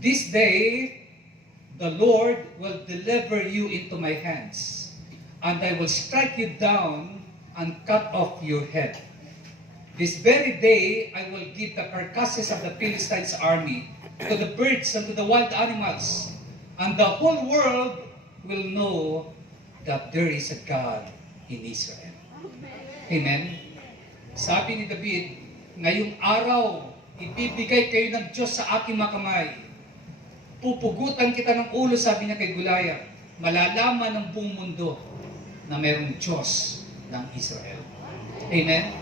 "This day, the Lord will deliver you into my hands, and I will strike you down and cut off your head. This very day, I will give the carcasses of the Philistines' army to the birds and to the wild animals, and the whole world will know that there is a God in Israel." Amen? Sabi ni David, "Ngayong araw, ibibigay kayo ng Diyos sa aking mga kamay. Pupugutan kita ng ulo," sabi niya kay Goliath. "Malalaman ng buong mundo na mayroong Diyos ng Israel." Amen?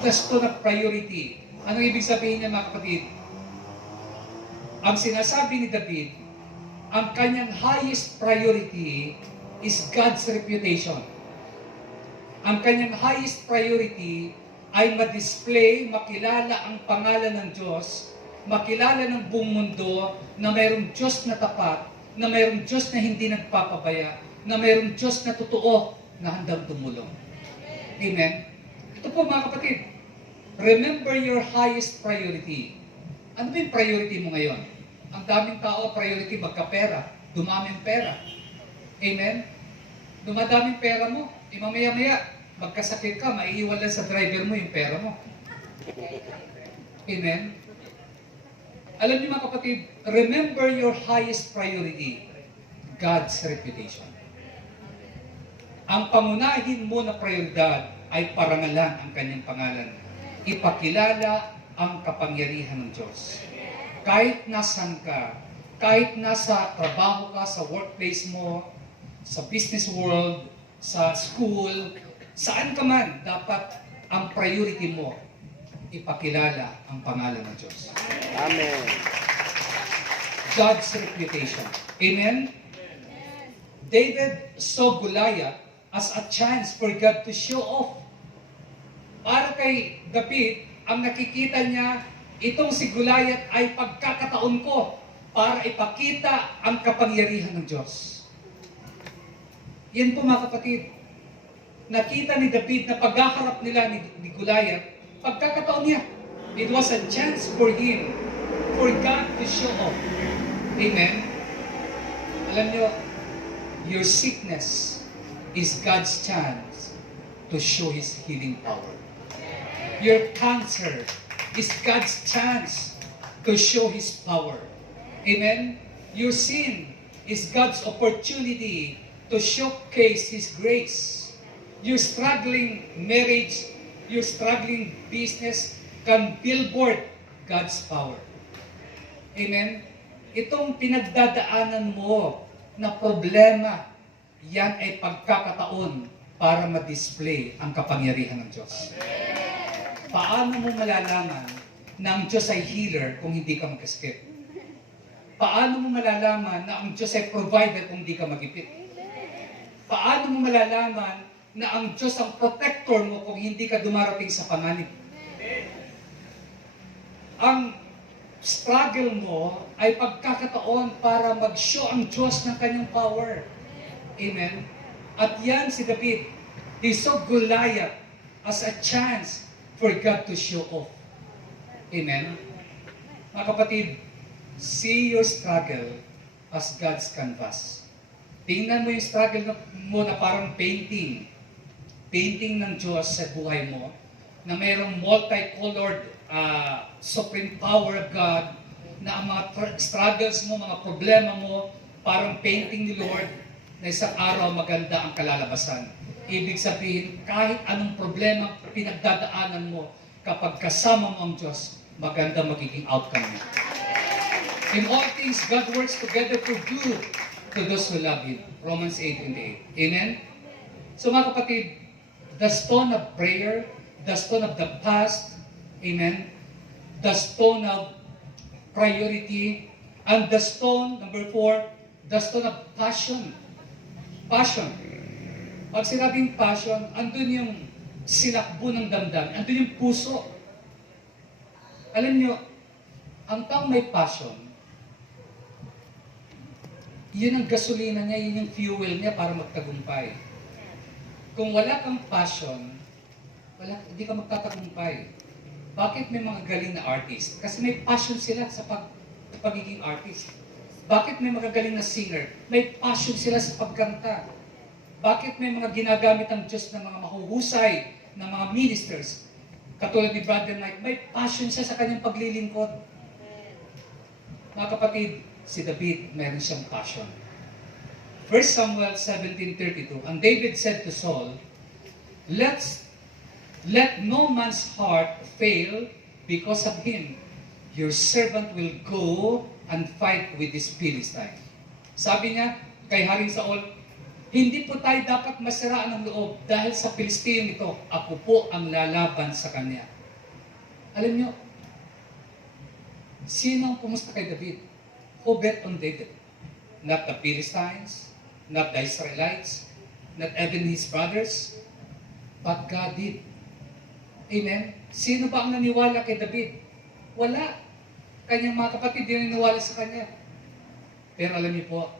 The stone of priority. Anong ibig sabihin niya, mga kapatid? Ang sinasabi ni David, ang kanyang highest priority is God's reputation. Ang kanyang highest priority ay ma-display, makilala ang pangalan ng Diyos, makilala ng buong mundo na mayroong Diyos na tapat, na mayroong Diyos na hindi nagpapabaya, na mayroong Diyos na totoo na handang tumulong. Amen? Ito po, mga kapatid, remember your highest priority. Ano ba yung priority mo ngayon? Ang daming tao, priority magkapera, dumaming pera. Amen? Dumadaming pera mo, mamaya-maya, magkasakit ka, maiiwan lang sa driver mo yung pera mo. Amen? Alam niyo, mga kapatid, remember your highest priority, God's reputation. Ang pangunahin mo na prioridad ay parangalan ang kanyang pangalan. Ipakilala ang kapangyarihan ng Diyos. Kahit nasan ka, kahit nasa trabaho ka, sa workplace mo, sa business world, sa school, saan ka man, dapat ang priority mo, ipakilala ang pangalan ng Diyos. Amen. God's reputation. Amen? David saw Goliath as a chance for God to show off. Para kay David, ang nakikita niya, itong si Goliath ay pagkakataon ko para ipakita ang kapangyarihan ng Diyos. Yan po, mga kapatid. Nakita ni David na paghaharap nila ni Goliath, pagkakataon niya. It was a chance for him, for God to show off. Amen? Alam niyo, your sickness is God's chance to show His healing power. Your cancer is God's chance to show His power. Amen? Your sin is God's opportunity to showcase His grace. Your struggling marriage, your struggling business can billboard God's power. Amen? Itong pinagdadaanan mo na problema, yan ay pagkakataon para ma-display ang kapangyarihan ng Diyos. Paano mo malalaman na ang Diyos ay healer kung hindi ka mag-escape? Paano mo malalaman na ang Diyos ay provider kung hindi ka mag-ipit? Paano mo malalaman na ang Diyos ang protector mo kung hindi ka dumarating sa panganib? Ang struggle mo ay pagkakataon para mag-show ang Diyos ng kanyang power. Amen? At yan si David. He saw Goliath as a chance for God to show off. Amen? Mga kapatid, see your struggle as God's canvas. Tingnan mo yung struggle mo na parang painting. Painting ng Diyos sa buhay mo na mayroong multicolored supreme power of God na ang mga struggles mo, mga problema mo, parang painting ni Lord na isang araw maganda ang kalalabasan. Ibig sabihin, kahit anong problema pinagdadaanan mo, kapag kasama mo ang Diyos, maganda magiging outcome mo. In all things, God works together for good to those who love Him. Romans 8:28. Amen? So mga kapatid, the stone of prayer, the stone of the past, amen, the stone of priority, and the stone, number 4, the stone of passion. Passion. Pag sinabing passion, andun yung sinakbo ng damdamin, andun yung puso. Alam nyo, ang taong may passion, yun ang gasolina niya, yun yung fuel niya para magtagumpay. Kung wala kang passion, hindi ka magtatagumpay. Bakit may mga galing na artist? Kasi may passion sila sa pagiging artist. Bakit may mga galing na singer? May passion sila sa pagkanta. Bakit may mga ginagamit ng Diyos na mga mahuhusay na mga ministers? Katulad ni Brother Mike, may passion siya sa kanyang paglilingkod. Mga kapatid, si David, meron siyang passion. 1 Samuel 17:32, and David said to Saul, Let no man's heart fail because of him. Your servant will go and fight with this Philistine. Sabi niya kay Haring Saul, hindi po tayo dapat masiraan ng loob dahil sa Pilistiyong ito, ako po ang lalaban sa kanya. Alam niyo, sino ang pumusta kay David? Who bet on David? Not the Philistines, not the Israelites, not even his brothers, but God did. Amen? Sino ba ang naniwala kay David? Wala. Kanyang mga kapatid, di naniwala sa kanya. Pero alam niyo po,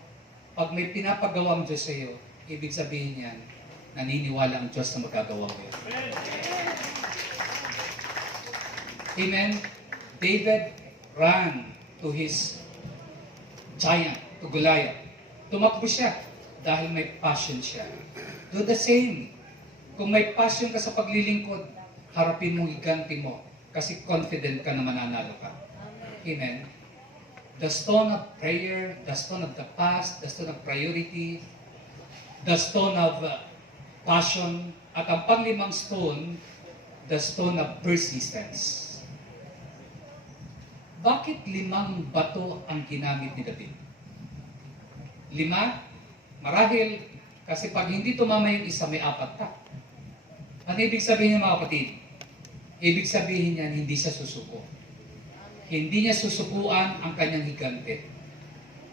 pag may pinapagawa ang Diyos sa iyo, ibig sabihin niyan, naniniwala ang Diyos na magagawa mo yun. Amen? David ran to his giant, to Goliath. Tumakbo siya dahil may passion siya. Do the same. Kung may passion ka sa paglilingkod, harapin mong higanti mo kasi confident ka na mananalo ka. Amen? The stone of prayer, the stone of the past, the stone of priority, the stone of passion, at ang panglimang stone, the stone of persistence. Bakit 5 bato ang ginamit ni David? 5? Marahil, kasi pag hindi tumama yung isa, may 4 ka. Ano ibig sabihin niya mga kapatid? Ibig sabihin niyan, hindi siya susuko. Hindi niya susukuan ang kanyang higante.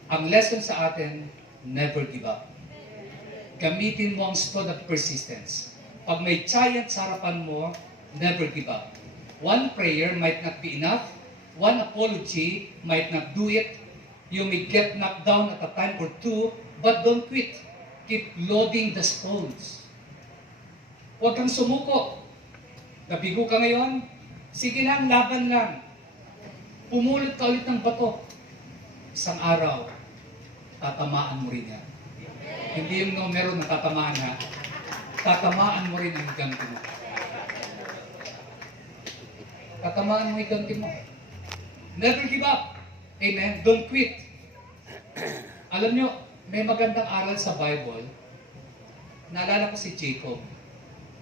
Ang lesson sa atin, never give up. Gamitin mo ang stone of persistence. Pag may giant sa harapan mo, never give up. One prayer might not be enough. One apology might not do it. You may get knocked down at a time or two, but don't quit. Keep loading the stones. Huwag kang sumuko. Nabigo ka ngayon? Sige lang, laban lang. Pumulot ka ulit ng bato. Isang araw, tatamaan mo rin yan. Hindi yung numero na tatamaan ha. Tatamaan mo rin ang higanti mo. Tatamaan mo ang higanti mo. Never give up. Amen? Don't quit. Alam nyo, may magandang aral sa Bible. Naalala ko si Jacob.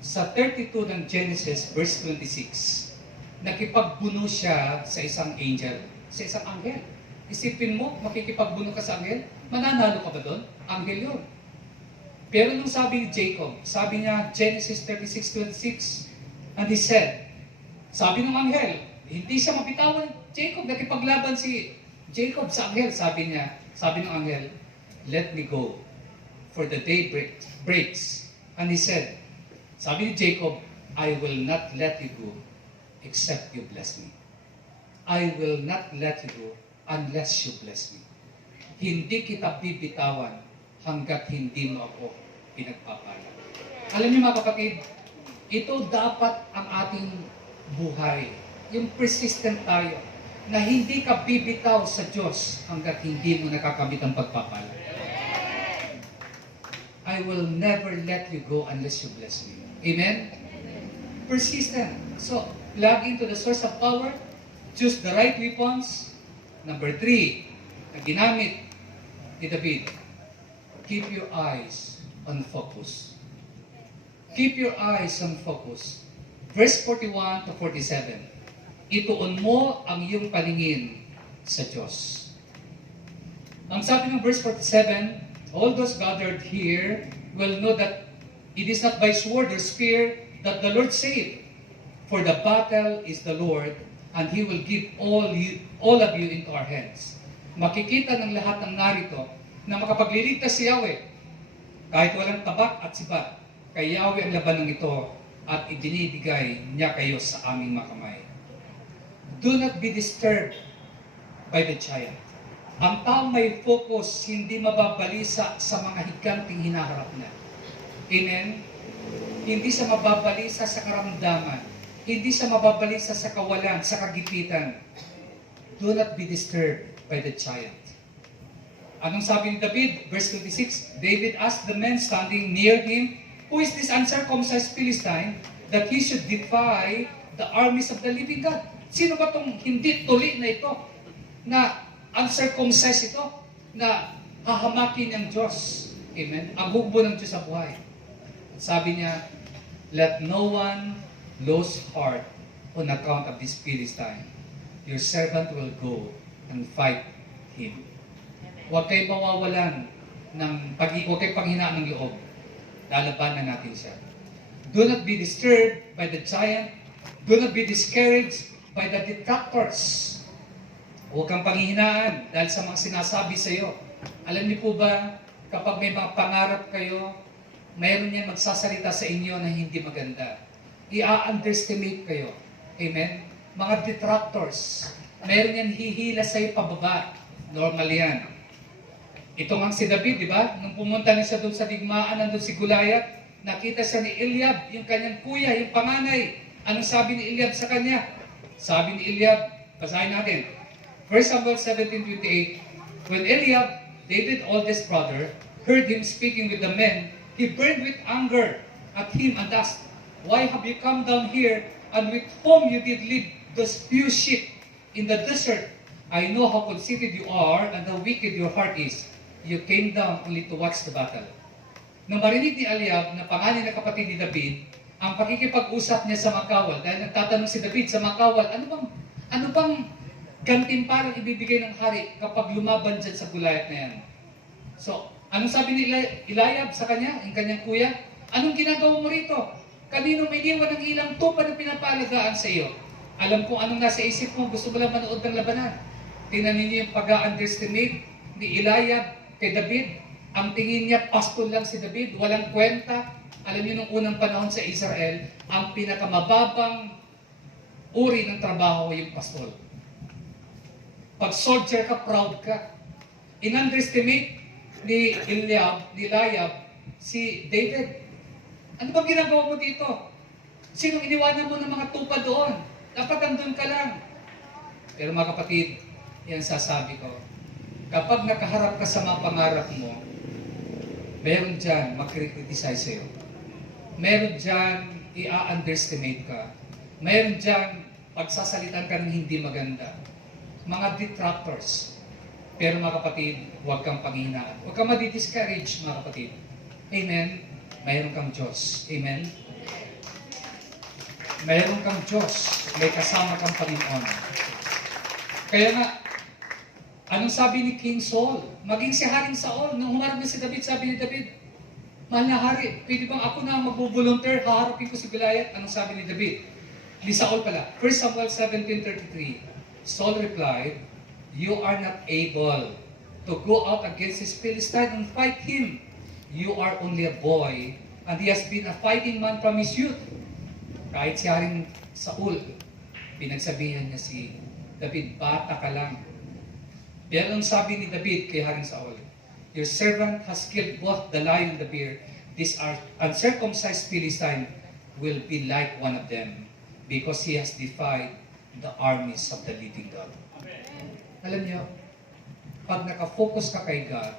Sa 32 ng Genesis, verse 26, nakipagbuno siya sa isang angel, sa isang anghel. Isipin mo, makikipagbuno ka sa anghel? Mananalo ka ba doon? Anghel yun. Pero nung sabi ni Jacob, sabi niya, Genesis 36:26, and he said, sabi ng anghel, hindi siya mabitawan. Jacob, nakipaglaban si Jacob sa anghel. Sabi ng anghel, let me go, for the day breaks. And he said, sabi ni Jacob, I will not let you go, except you bless me. I will not let you go, unless you bless me. Hindi kita bibitawan hanggat hindi mo ako pinagpapala. Alam niyo mga kapatid, ito dapat ang ating buhay. Yung persistent tayo, na hindi ka bibitaw sa Diyos hanggat hindi mo nakakamit ang pagpapala. I will never let you go unless you bless me. Amen? Persistent. So, plug into the source of power, choose the right weapons. Number 3, na ginamit ni David, keep your eyes on focus. Keep your eyes on focus. Verse 41 to 47. Ituon mo ang iyong paningin sa Diyos. Ang sabi ng verse 47, all those gathered here will know that it is not by sword or spear that the Lord saved. For the battle is the Lord, and He will give all of you into our hands. Makikita ng lahat ng narito na makapagliligtas si Yahweh, kahit walang tabak at sibat, kay Yahweh ang labanan ito at ibinibigay niya kayo sa aming mga kamay. Do not be disturbed by the giant. Ang taong may focus, hindi mababalisa sa mga higanting hinaharap niya. Amen? Hindi siya mababalisa sa karamdaman. Hindi siya mababalisa sa kawalan, sa kagipitan. Do not be disturbed by the giant. Anong sabi ni David? Verse 26, David asked the men standing near him, who is this uncircumcised Philistine that he should defy the armies of the living God? Sino ba itong hindi tuli na ito? Na uncircumcised ito? Na hahamakin ng Diyos? Amen? Ang hugbo ng Diyos sa buhay. At sabi niya, let no one lose heart on account of this Philistine. Your servant will go and fight him. Huwag kayo mawawalan ng huwag kayo panghinaan ng loob. Lalabanan natin siya. Do not be disturbed by the giant. Do not be discouraged by the detractors. Huwag kang panghihinaan dahil sa mga sinasabi sa iyo. Alam niyo po ba, kapag may mga pangarap kayo, mayroon yan magsasalita sa inyo na hindi maganda. I-underestimate kayo. Amen? Mga detractors. Mayroon yan hihila sa iyo pababa. Normal yan. Ito nga si David, di ba? Nung pumunta na siya doon sa digmaan, nandun si Goliath, nakita siya ni Eliab, yung kanyang kuya, yung panganay. Anong sabi ni Eliab sa kanya? Sabi ni Eliab, basahin natin. 1 Samuel 17:28, when Eliab, David's oldest brother, heard him speaking with the men, he burned with anger at him and asked, why have you come down here, and with whom you did lead those few sheep in the desert? I know how conceited you are and how wicked your heart is. You came down only to watch the battle. Nang marinig ni Eliab na pangalan na kapatid ni David, ang pakikipag-usap niya sa makawal, dahil nagtatanong si David sa makawal, ano bang gantimparang ibibigay ng hari kapag lumaban dyan sa Goliath na yan? So, anong sabi ni Eliab sa kanya, yung kanyang kuya? Anong ginagawa mo rito? Kanino may iniwan ng ilang tupa na pinapalagaan sa iyo? Alam kung anong nasa isip mo, gusto mo lang manood ng labanan. Tingnan ninyo yung pag-underestimate ni Eliab kay David. Ang tingin niya, pastol lang si David, walang kwenta. Alam niyo, nung unang panahon sa Israel, ang pinakamababang uri ng trabaho yung pastol. Pag soldier ka, proud ka. In-underestimate ni Eliab si David. Ano bang ginagawa mo dito? Sinong iniwanan mo ng mga tupa doon? Dapat andun ka lang. Pero mga kapatid, yan sasabi ko, kapag nakaharap ka sa mga pangarap mo, meron dyan makikriticize sa'yo. Meron dyan i-underestimate ka. Meron dyan pagsasalitan ka ng hindi maganda. Mga detractors. Pero mga kapatid, huwag kang panghinaan. Huwag kang madi-discourage mga kapatid. Amen? Mayroon kang Diyos. Amen? Mayroon kang Diyos. May kasama kang Panginoon. Kaya nga, Anong sabi ni King Saul? Maging si Haring Saul, nung humarap na si David, sabi ni David, mahal na hari, pwede bang ako na mag-volunteer, haharapin ko si Goliath? Anong sabi ni David? Ni Saul pala. 1 Samuel 17:33. Saul replied, "You are not able to go out against this Philistine and fight him. You are only a boy, and he has been a fighting man from his youth." Kahit si Haring Saul, pinagsabihan niya si David, bata ka lang. Pero ang sabi ni David kay Haring Saul, "Your servant has killed both the lion and the bear. This uncircumcised Philistine will be like one of them, because he has defied the armies of the living God." Alam niyo, pag nakafocus ka kay God,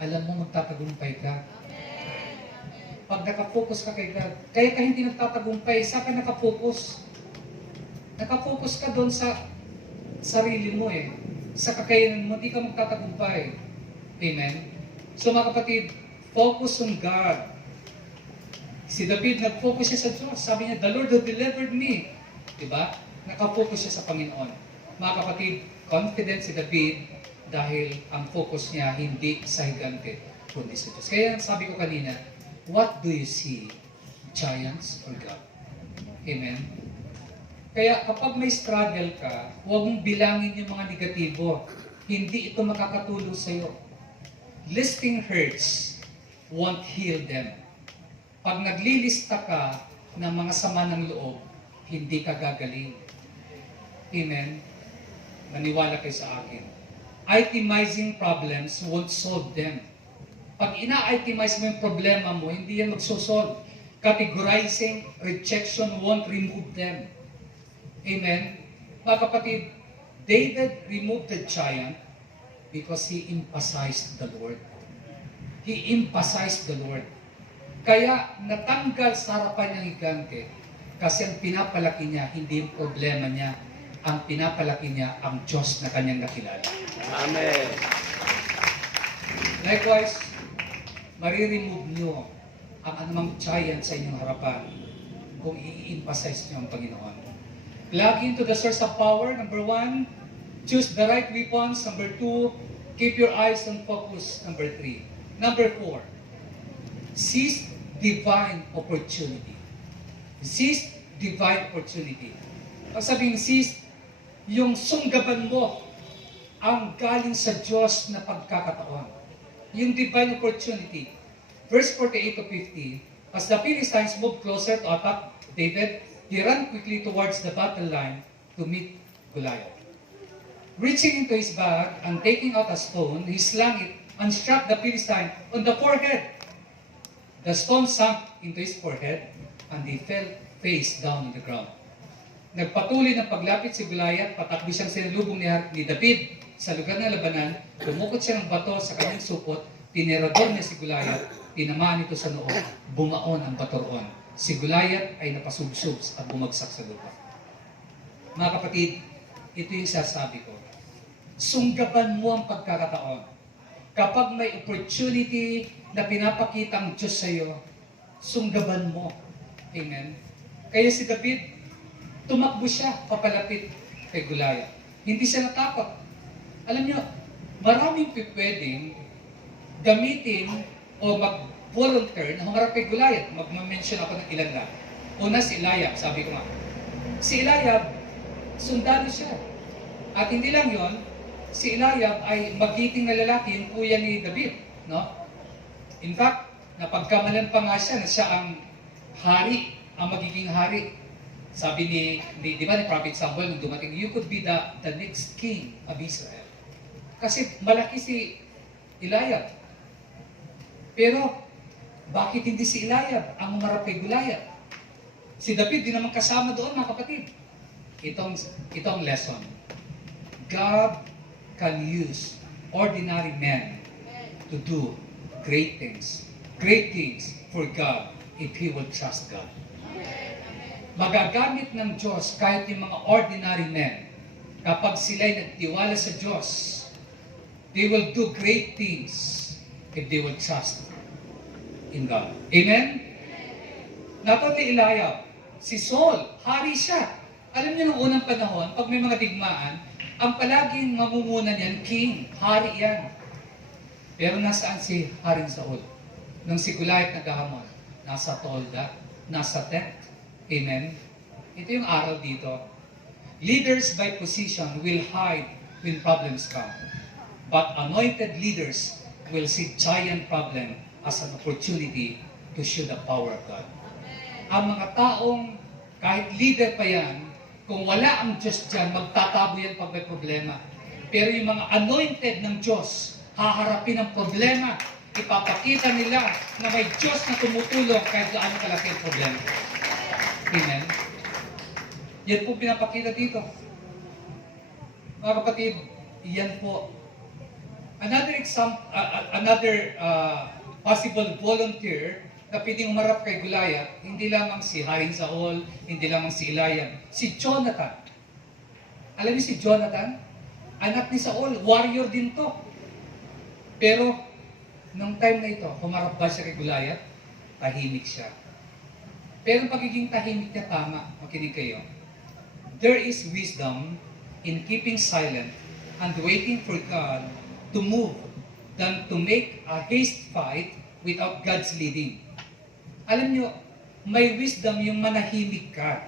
alam mo magtatagumpay ka. Pag nakafocus ka kay God, kaya ka hindi nagtatagumpay, saan ka nakafocus? Nakafocus ka doon sa sarili mo sa kakayanan mo, di ka magtatagumpay. Amen? So mga kapatid, focus on God. Si David, nag-focus siya sa Diyos. Sabi niya, "The Lord who delivered me." Diba? Nakafocus siya sa Panginoon. Mga kapatid, confident si David dahil ang focus niya hindi sa higante, kundi sa Diyos. Kaya sabi ko kanina, what do you see? Giants or God? Amen? Kaya kapag may struggle ka, huwag mong bilangin yung mga negatibo. Hindi ito makakatulong sa iyo. Listing hurts won't heal them. Pag naglilista ka ng mga sama ng loob, hindi ka gagaling. Amen? Maniwala kayo sa akin. Itemizing problems won't solve them. Pag ina-itemize mo yung problema mo, hindi yan magsosolve. Categorizing rejection won't remove them. Amen? Mga kapatid, David removed the giant because he emphasized the Lord. He emphasized the Lord. Kaya natanggal sa harapan niyang higante kasi ang pinapalaki niya, hindi yung problema niya. Ang pinapalaki niya, ang Diyos na kanyang nakilala. Amen. Likewise, mariremove niyo ang anumang giant sa inyong harapan kung i-emphasize niyo ang Panginoon. Plug into the source of power. Number 1, choose the right weapons. Number 2, keep your eyes on focus. Number 3. Number 4, seize divine opportunity. Seize divine opportunity. Pag sabing seize, yung sunggaban mo ang galing sa Diyos na pagkakataon. Yung divine opportunity. Verse 48 to 50, as the Philistines moved closer to attack David, he ran quickly towards the battle line to meet Goliath. Reaching into his bag and taking out a stone, he slung it and struck the Philistine on the forehead. The stone sank into his forehead and he fell face down on the ground. Nagpatuloy ng paglapit si Goliath, patakbo siyang sinalubong ni David sa lugar ng labanan, dumukot siya ng bato sa kanyang supot, tinerador niya si Goliath, tinamaan ito sa noo, bumaon ang bato roon. Si Goliath ay napasubsob at bumagsak sa lupa. Mga kapatid, ito yung sasabi ko. Sunggaban mo ang pagkakataon. Kapag may opportunity na pinapakita ang Diyos sa iyo, sunggaban mo. Amen? Kaya si David, tumakbo siya papalapit kay Goliath. Hindi siya natakot. Alam niyo, maraming pwedeng gamitin o mag-volunteer na humarap kay Goliath. Mag-mention ako ng ilan lang. Una, si Eliab, sabi ko nga. Si Eliab, sundalo siya. At hindi lang yon, si Eliab ay magiting na lalaki, yung kuya ni David. No? In fact, napagkamalan pa nga siya na siya ang hari, ang magiging hari. Sabi ni Prophet Samuel nung dumating, you could be the next king of Israel. Kasi malaki si Eliab. Pero, bakit hindi si Eliab ang humarap kay Goliath? Si David din naman kasama doon, mga kapatid. Itong lesson. God can use ordinary men to do great things. Great things for God if He will trust God. Magagamit ng Diyos kahit yung mga ordinary men kapag sila'y nagtiwala sa Diyos. They will do great things if they will trust in God. Amen? Not only Eliab, si Saul, hari siya. Alam niyo nung unang panahon, pag may mga digmaan, Ang palaging mamumuna niyan, king, hari yan. Pero nasaan si Haring Saul? Nung si Goliath naghahamon, nasa tolda, nasa tent. Amen? Ito yung aral dito. Leaders by position will hide when problems come. But anointed leaders will see giant problem as an opportunity to show the power of God. Ang mga taong kahit leader pa yan, kung wala ang Diyos dyan, magtatago yan pag may problema. Pero yung mga anointed ng Diyos, haharapin ang problema, ipapakita nila na may Diyos na tumutulong kahit gaano kalaki ang problema. Amen? Yan po pinapakita dito. Mga kapatid, yan po. Another example, possible volunteer na pwedeng umarap kay Goliath, hindi lamang si Haring Saul, hindi lamang si Eliab, si Jonathan. Alam niyo si Jonathan? Anak ni Saul, warrior din to. Pero, nung time na ito, humarap ba siya kay Goliath? Tahimik siya. Pero pagiging tahimik niya tama, makinig kayo. There is wisdom in keeping silent and waiting for God to move than to make a haste fight without God's leading. Alam nyo, may wisdom yung manahimik ka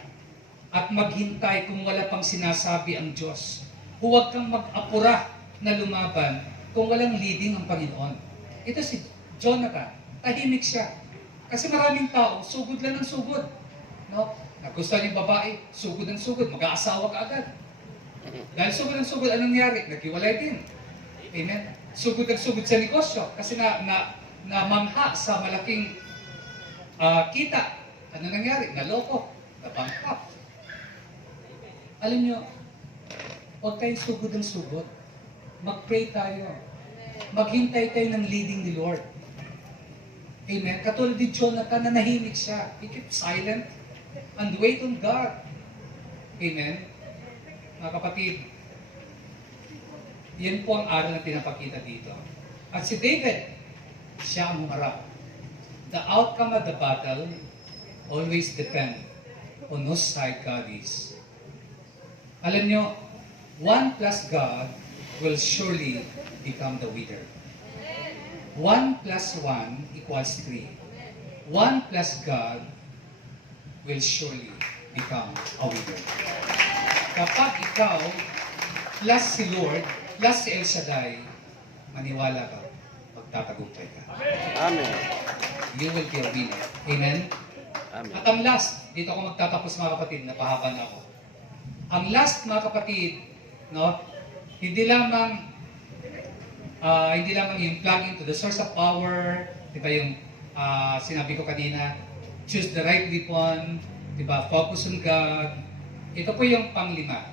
at maghintay kung wala pang sinasabi ang Diyos. Huwag kang mag-apura na lumaban kung walang leading ang Panginoon. Ito si Jonathan, tahimik siya. Kasi maraming tao, sugod lang ng sugod. No? Nagustuhan yung babae, sugod ng sugod, mag-aasawa ka agad. Dahil sugod ng sugod, anong nangyari? Naghiwalay din. Amen? Sugod ng sugod sa negosyo kasi namangha sa malaking kita. Ano nangyari? Naloko. Nabangkap. Alam nyo, huwag tayong sugod ng sugod. Mag-pray tayo. Maghintay tayo ng leading ni Lord. Amen? Katulad ni Jonathan na nahimik siya. He kept silent and wait on God. Amen? Mga kapatid, yan po ang aral na pinapakita dito. At si David, siya ang humarap. The outcome of the battle always depend on whose side God is. Alam nyo, 1 plus God will surely become the winner. 1 plus 1 equals 3. 1 plus God will surely become a winner. Kapag ikaw plus si Lord, plus si El Shaddai, maniwala ka, magtatagumpay ka. Amen. You will be a winner. Amen? Amen. At ang last, dito ako magtatapos mga kapatid, napahaba na ako. Ang last mga kapatid, no, hindi lamang yung plugging to the source of power, di ba yung sinabi ko kanina, choose the right weapon, di ba, focus on God. Ito po yung panglima.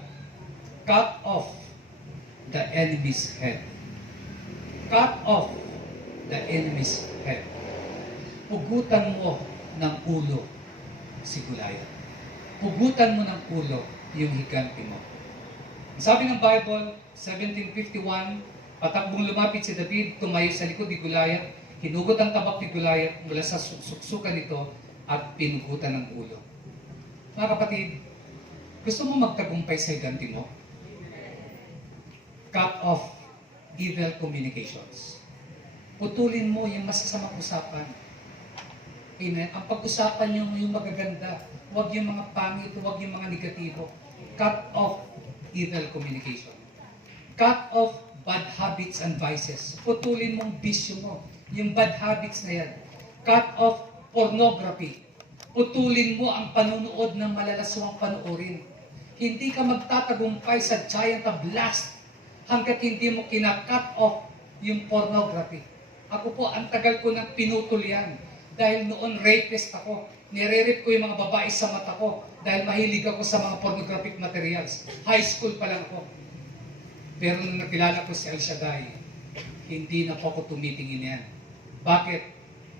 Cut off the enemy's head. Cut off the enemy's head. Pugutan mo ng ulo si Goliath. Pugutan mo ng ulo yung higante mo. Sabi ng Bible, 1751, patakbong lumapit si David, tumayo sa likod ni Goliath, hinugot ang tabak ni Goliath mula sa suksukan nito at pinugutan ng ulo. Mga kapatid, gusto mo magtagumpay sa higante mo? Cut off evil communications. Putulin mo yung masasamang usapan. Amen? Ang pag-usapan nyo yung magaganda. Huwag yung mga pangit, huwag yung mga negatibo. Cut off evil communication. Cut off bad habits and vices. Putulin mong bisyo mo. Yung bad habits na yan. Cut off pornography. Putulin mo ang panunood ng malalaswang panoorin. Hindi ka magtatagumpay sa giant of lust hanggat hindi mo kina-cut off yung pornography. Ako po, ang tagal ko nang pinutol yan. Dahil noon rapist ako. Nire-rape ko yung mga babae sa mata ko dahil mahilig ako sa mga pornographic materials. High school pa lang ako. Pero nung nakilala ko si El Shaddai, hindi na po ako tumitingin yan. Bakit?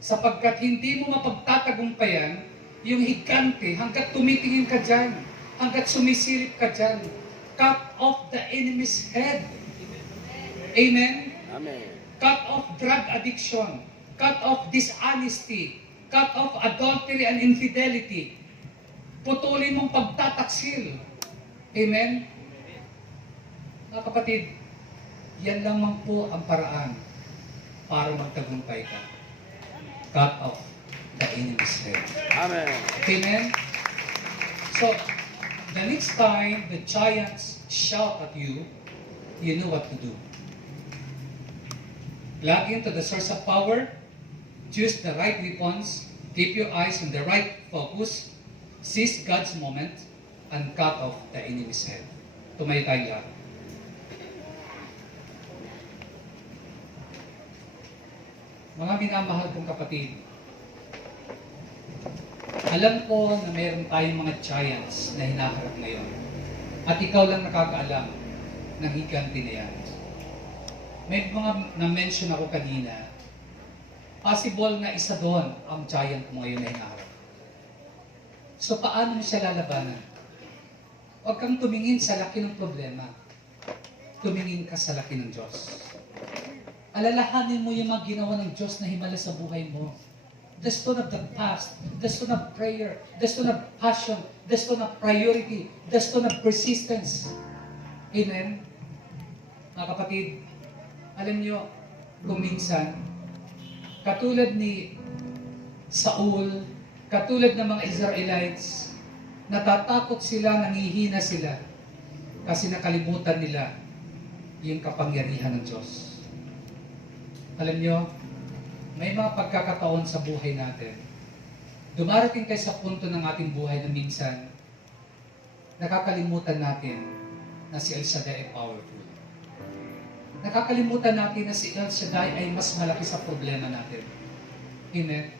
Sapagkat hindi mo mapagtatagumpayan yung higante hanggat tumitingin ka dyan, hanggat sumisilip ka dyan. Cut off the enemy's head. Amen? Amen. Cut off drug addiction. Cut off dishonesty. Cut off adultery and infidelity. Putulin mong pagtataksil. Amen? Mga kapatid, yan lamang po ang paraan para magtagumpay ka. Cut off the enemy's head. Amen. Amen? So, the next time the giants shout at you, you know what to do. Plug into the source of power, choose the right weapons, keep your eyes on the right focus, seize God's moment, and cut off the enemy's head. Tumayo tayo lahat. Mga minamahal kong kapatid, alam ko na mayroon tayong mga giants na hinaharap ngayon. At ikaw lang nakakaalam ng higanti na yan. May mga na-mention ako kanina, possible na isa doon ang giant mo ngayon na hinaharap. So paano mo siya lalabanan? Huwag kang tumingin sa laki ng problema. Tumingin ka sa laki ng Diyos. Alalahanin mo yung mga ginawa ng Diyos na himala sa buhay mo. The stone of the past, the stone of prayer, the stone of passion, the stone of priority, the stone of persistence. Amen? Mga kapatid, alam nyo, kung minsan, katulad ni Saul, katulad ng mga Israelites, natatakot sila, nangihina sila, kasi nakalimutan nila yung kapangyarihan ng Diyos. Alam nyo, may mga pagkakataon sa buhay natin. Dumarating tayo sa punto ng ating buhay na minsan, nakakalimutan natin na si El Shaddai ay powerful. Nakakalimutan natin na si El Shaddai ay mas malaki sa problema natin. Amen?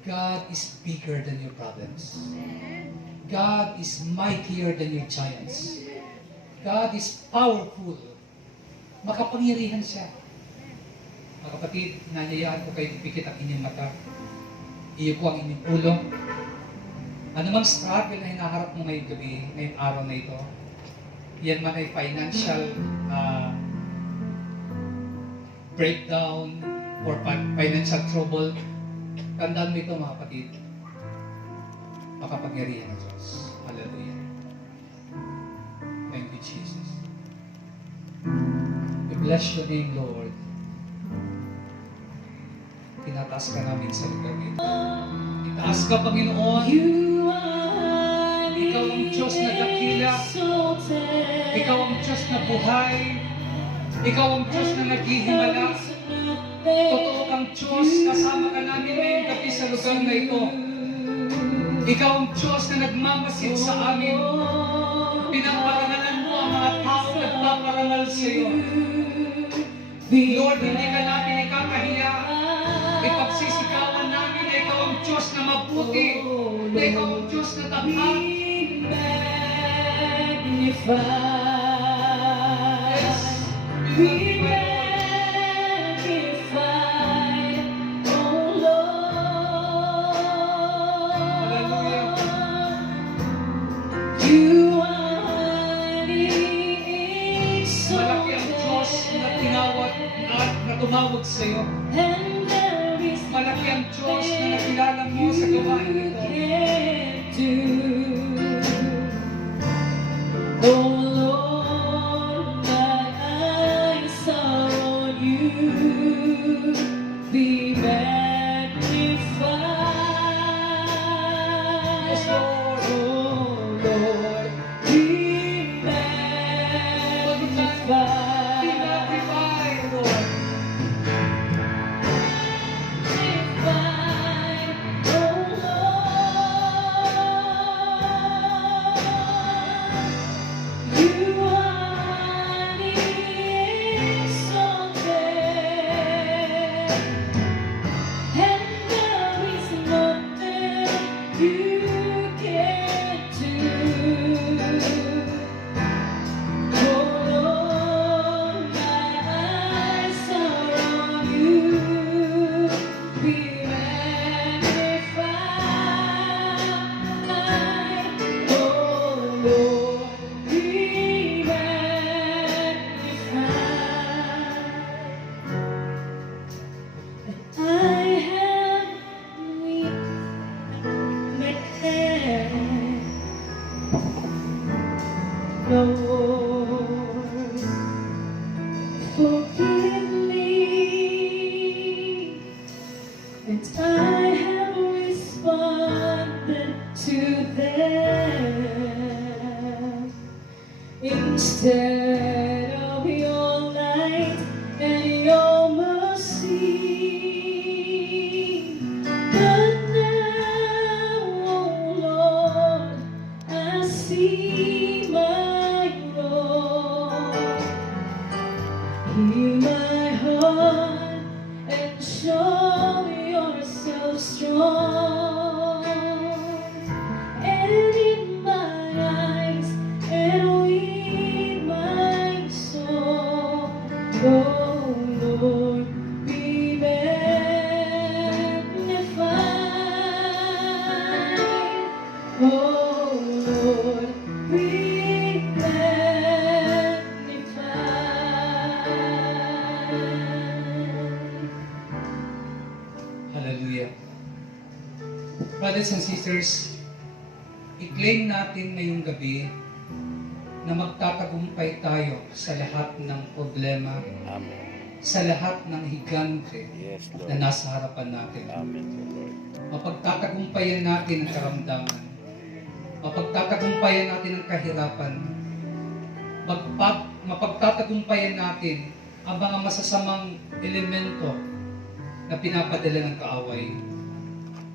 God is bigger than your problems. God is mightier than your giants. God is powerful. Makapangyarihan siya. Mga kapatid, nanyayaan ko kayo ipikit ang inyong mata. Iyo ko ang inyong ulo. Ano mang struggle na hinaharap mo ngayong gabi, ngayong araw na ito, yan man ay financial breakdown or financial trouble, tandaan mo ito mga kapatid, makapangyarihan ng Diyos. Hallelujah. Thank you, Jesus. We bless your name, Lord. Tinataas ka namin sa lugar nito. Itaas ka, Panginoon. Ikaw ang Diyos na dakila. Ikaw ang Diyos na buhay. Ikaw ang Diyos na naghihimala. Totoo kang Diyos, kasama ka namin ngayong gabi sa lugar na ito. Ikaw ang Diyos na nagmamasid sa amin. Pinaparangalan mo ang mga tao nagpaparangal sa iyo. Lord, hindi ka namin ikakahiya. Ipagsisigawan namin na ikaw ang Diyos na mabuti, na ikaw ang Diyos na tapat. Be magnified, oh Lord. Hallelujah. You are the Malaki ang Diyos na tinawag at na tumawag sa iyo. and there is Malaki ang Diyos na nakilala mo sa gawain ito. can't do. Oh Lord, my eyes are on you. Be magnified. Yes, Lord. Oh Lord, be magnified. Be magnified, Lord. Lord, them. Instead of your light and your mercy, but now, oh Lord, I see my wrong. Heal my heart and show yourself strong, and in my eyes and with my soul, oh Lord, be magnified, oh Lord, be magnified. Hallelujah. Brothers and sisters, i-claim natin ngayong gabi na magtatagumpay tayo sa lahat ng problema, Amen. sa lahat ng higante Yes, na Lord. nasa harapan natin. Amen, Lord. Mapagtatagumpayan natin ang karamdaman. Mapagtatagumpayan natin ang kahirapan. Mapagtatagumpayan natin ang mga masasamang elemento na pinapadala ng kaaway.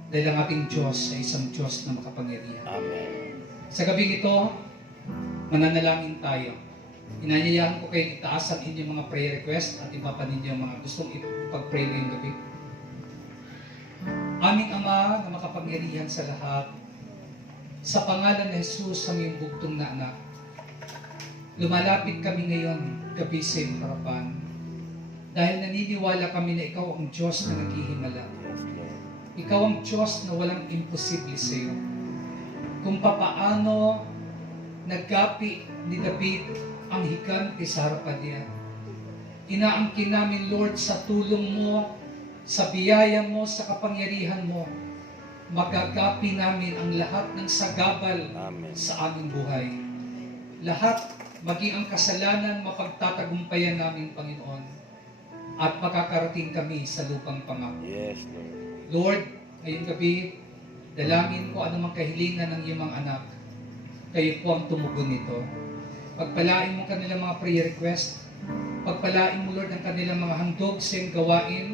Dahil ang ating Diyos ay isang Diyos na makapangyarihan. Amen. Sa gabing ito, mananalangin tayo. Inanyayahan ko kayo itaas ang inyong mga prayer request at iba pa ninyo mga gustong ipag-pray ngayong gabi. Aming Ama na makapangyarihan sa lahat, sa pangalan ni Jesus ang iyong bugtong na anak, lumalapit kami ngayon gabi sa iyong harapan dahil naniniwala kami na ikaw ang Diyos na naghihimala. Yes, Lord. Ikaw ang Diyos na walang imposible sa iyo. Kung papaano naggapi ni David ang higante sa harapan niya. Inaangkin namin, Lord, sa tulong mo, sa biyaya mo, sa kapangyarihan mo, magagapi namin ang lahat ng sagabal Amen. sa aming buhay. Lahat, maging ang kasalanan, mapagtatagumpayan namin, Panginoon, at makakarating kami sa lupang pangako. Yes, Lord. Lord, ngayong gabi, dalangin ko anumang kahilingan ng iyong mga anak. Kayo po ang tumugon nito. Pagpalain mo kanilang mga prayer request. Pagpalain mo, Lord, ang kanilang mga handog sa iyong gawain,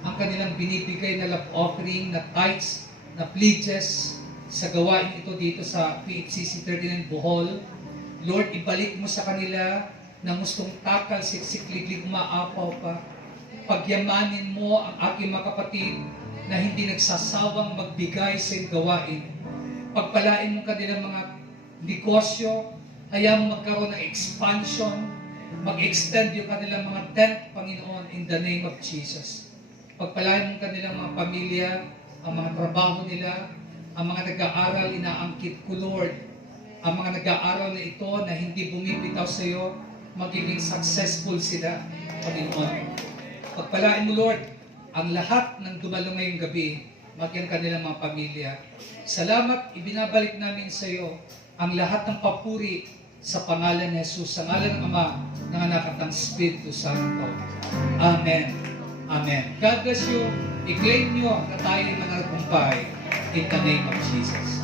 ang kanilang binibigay na love offering, na tithes, na pledges sa gawain ito dito sa PHCC 39 Bohol. Lord, ibalik mo sa kanila na gustong takal, siksik, liglig, maapaw pa. Pagyamanin mo ang aking mga kapatid na hindi nagsasawang magbigay sa iyong gawain. Pagpalain mo kanilang mga negosyo, hayaan mo magkaroon ng expansion, mag-extend yung kanilang mga tent, Panginoon, in the name of Jesus. Pagpalain mo kanilang mga pamilya, ang mga trabaho nila, ang mga nag-aaral, inaangkit ko, Lord, ang mga nag-aaral na ito na hindi bumibitaw sa iyo, magiging successful sila, Panginoon. Pagpalain mo, Lord, ang lahat ng dumalo ngayong gabi, maging kanilang mga pamilya. Salamat, ibinabalik namin sa iyo ang lahat ng papuri sa pangalan ni Jesus, sa ngalan ng Ama, ng Anak at ng Espiritu Santo. Amen. Amen. God bless you. I-claim nyo na tayo ay mananagumpay in the name of Jesus.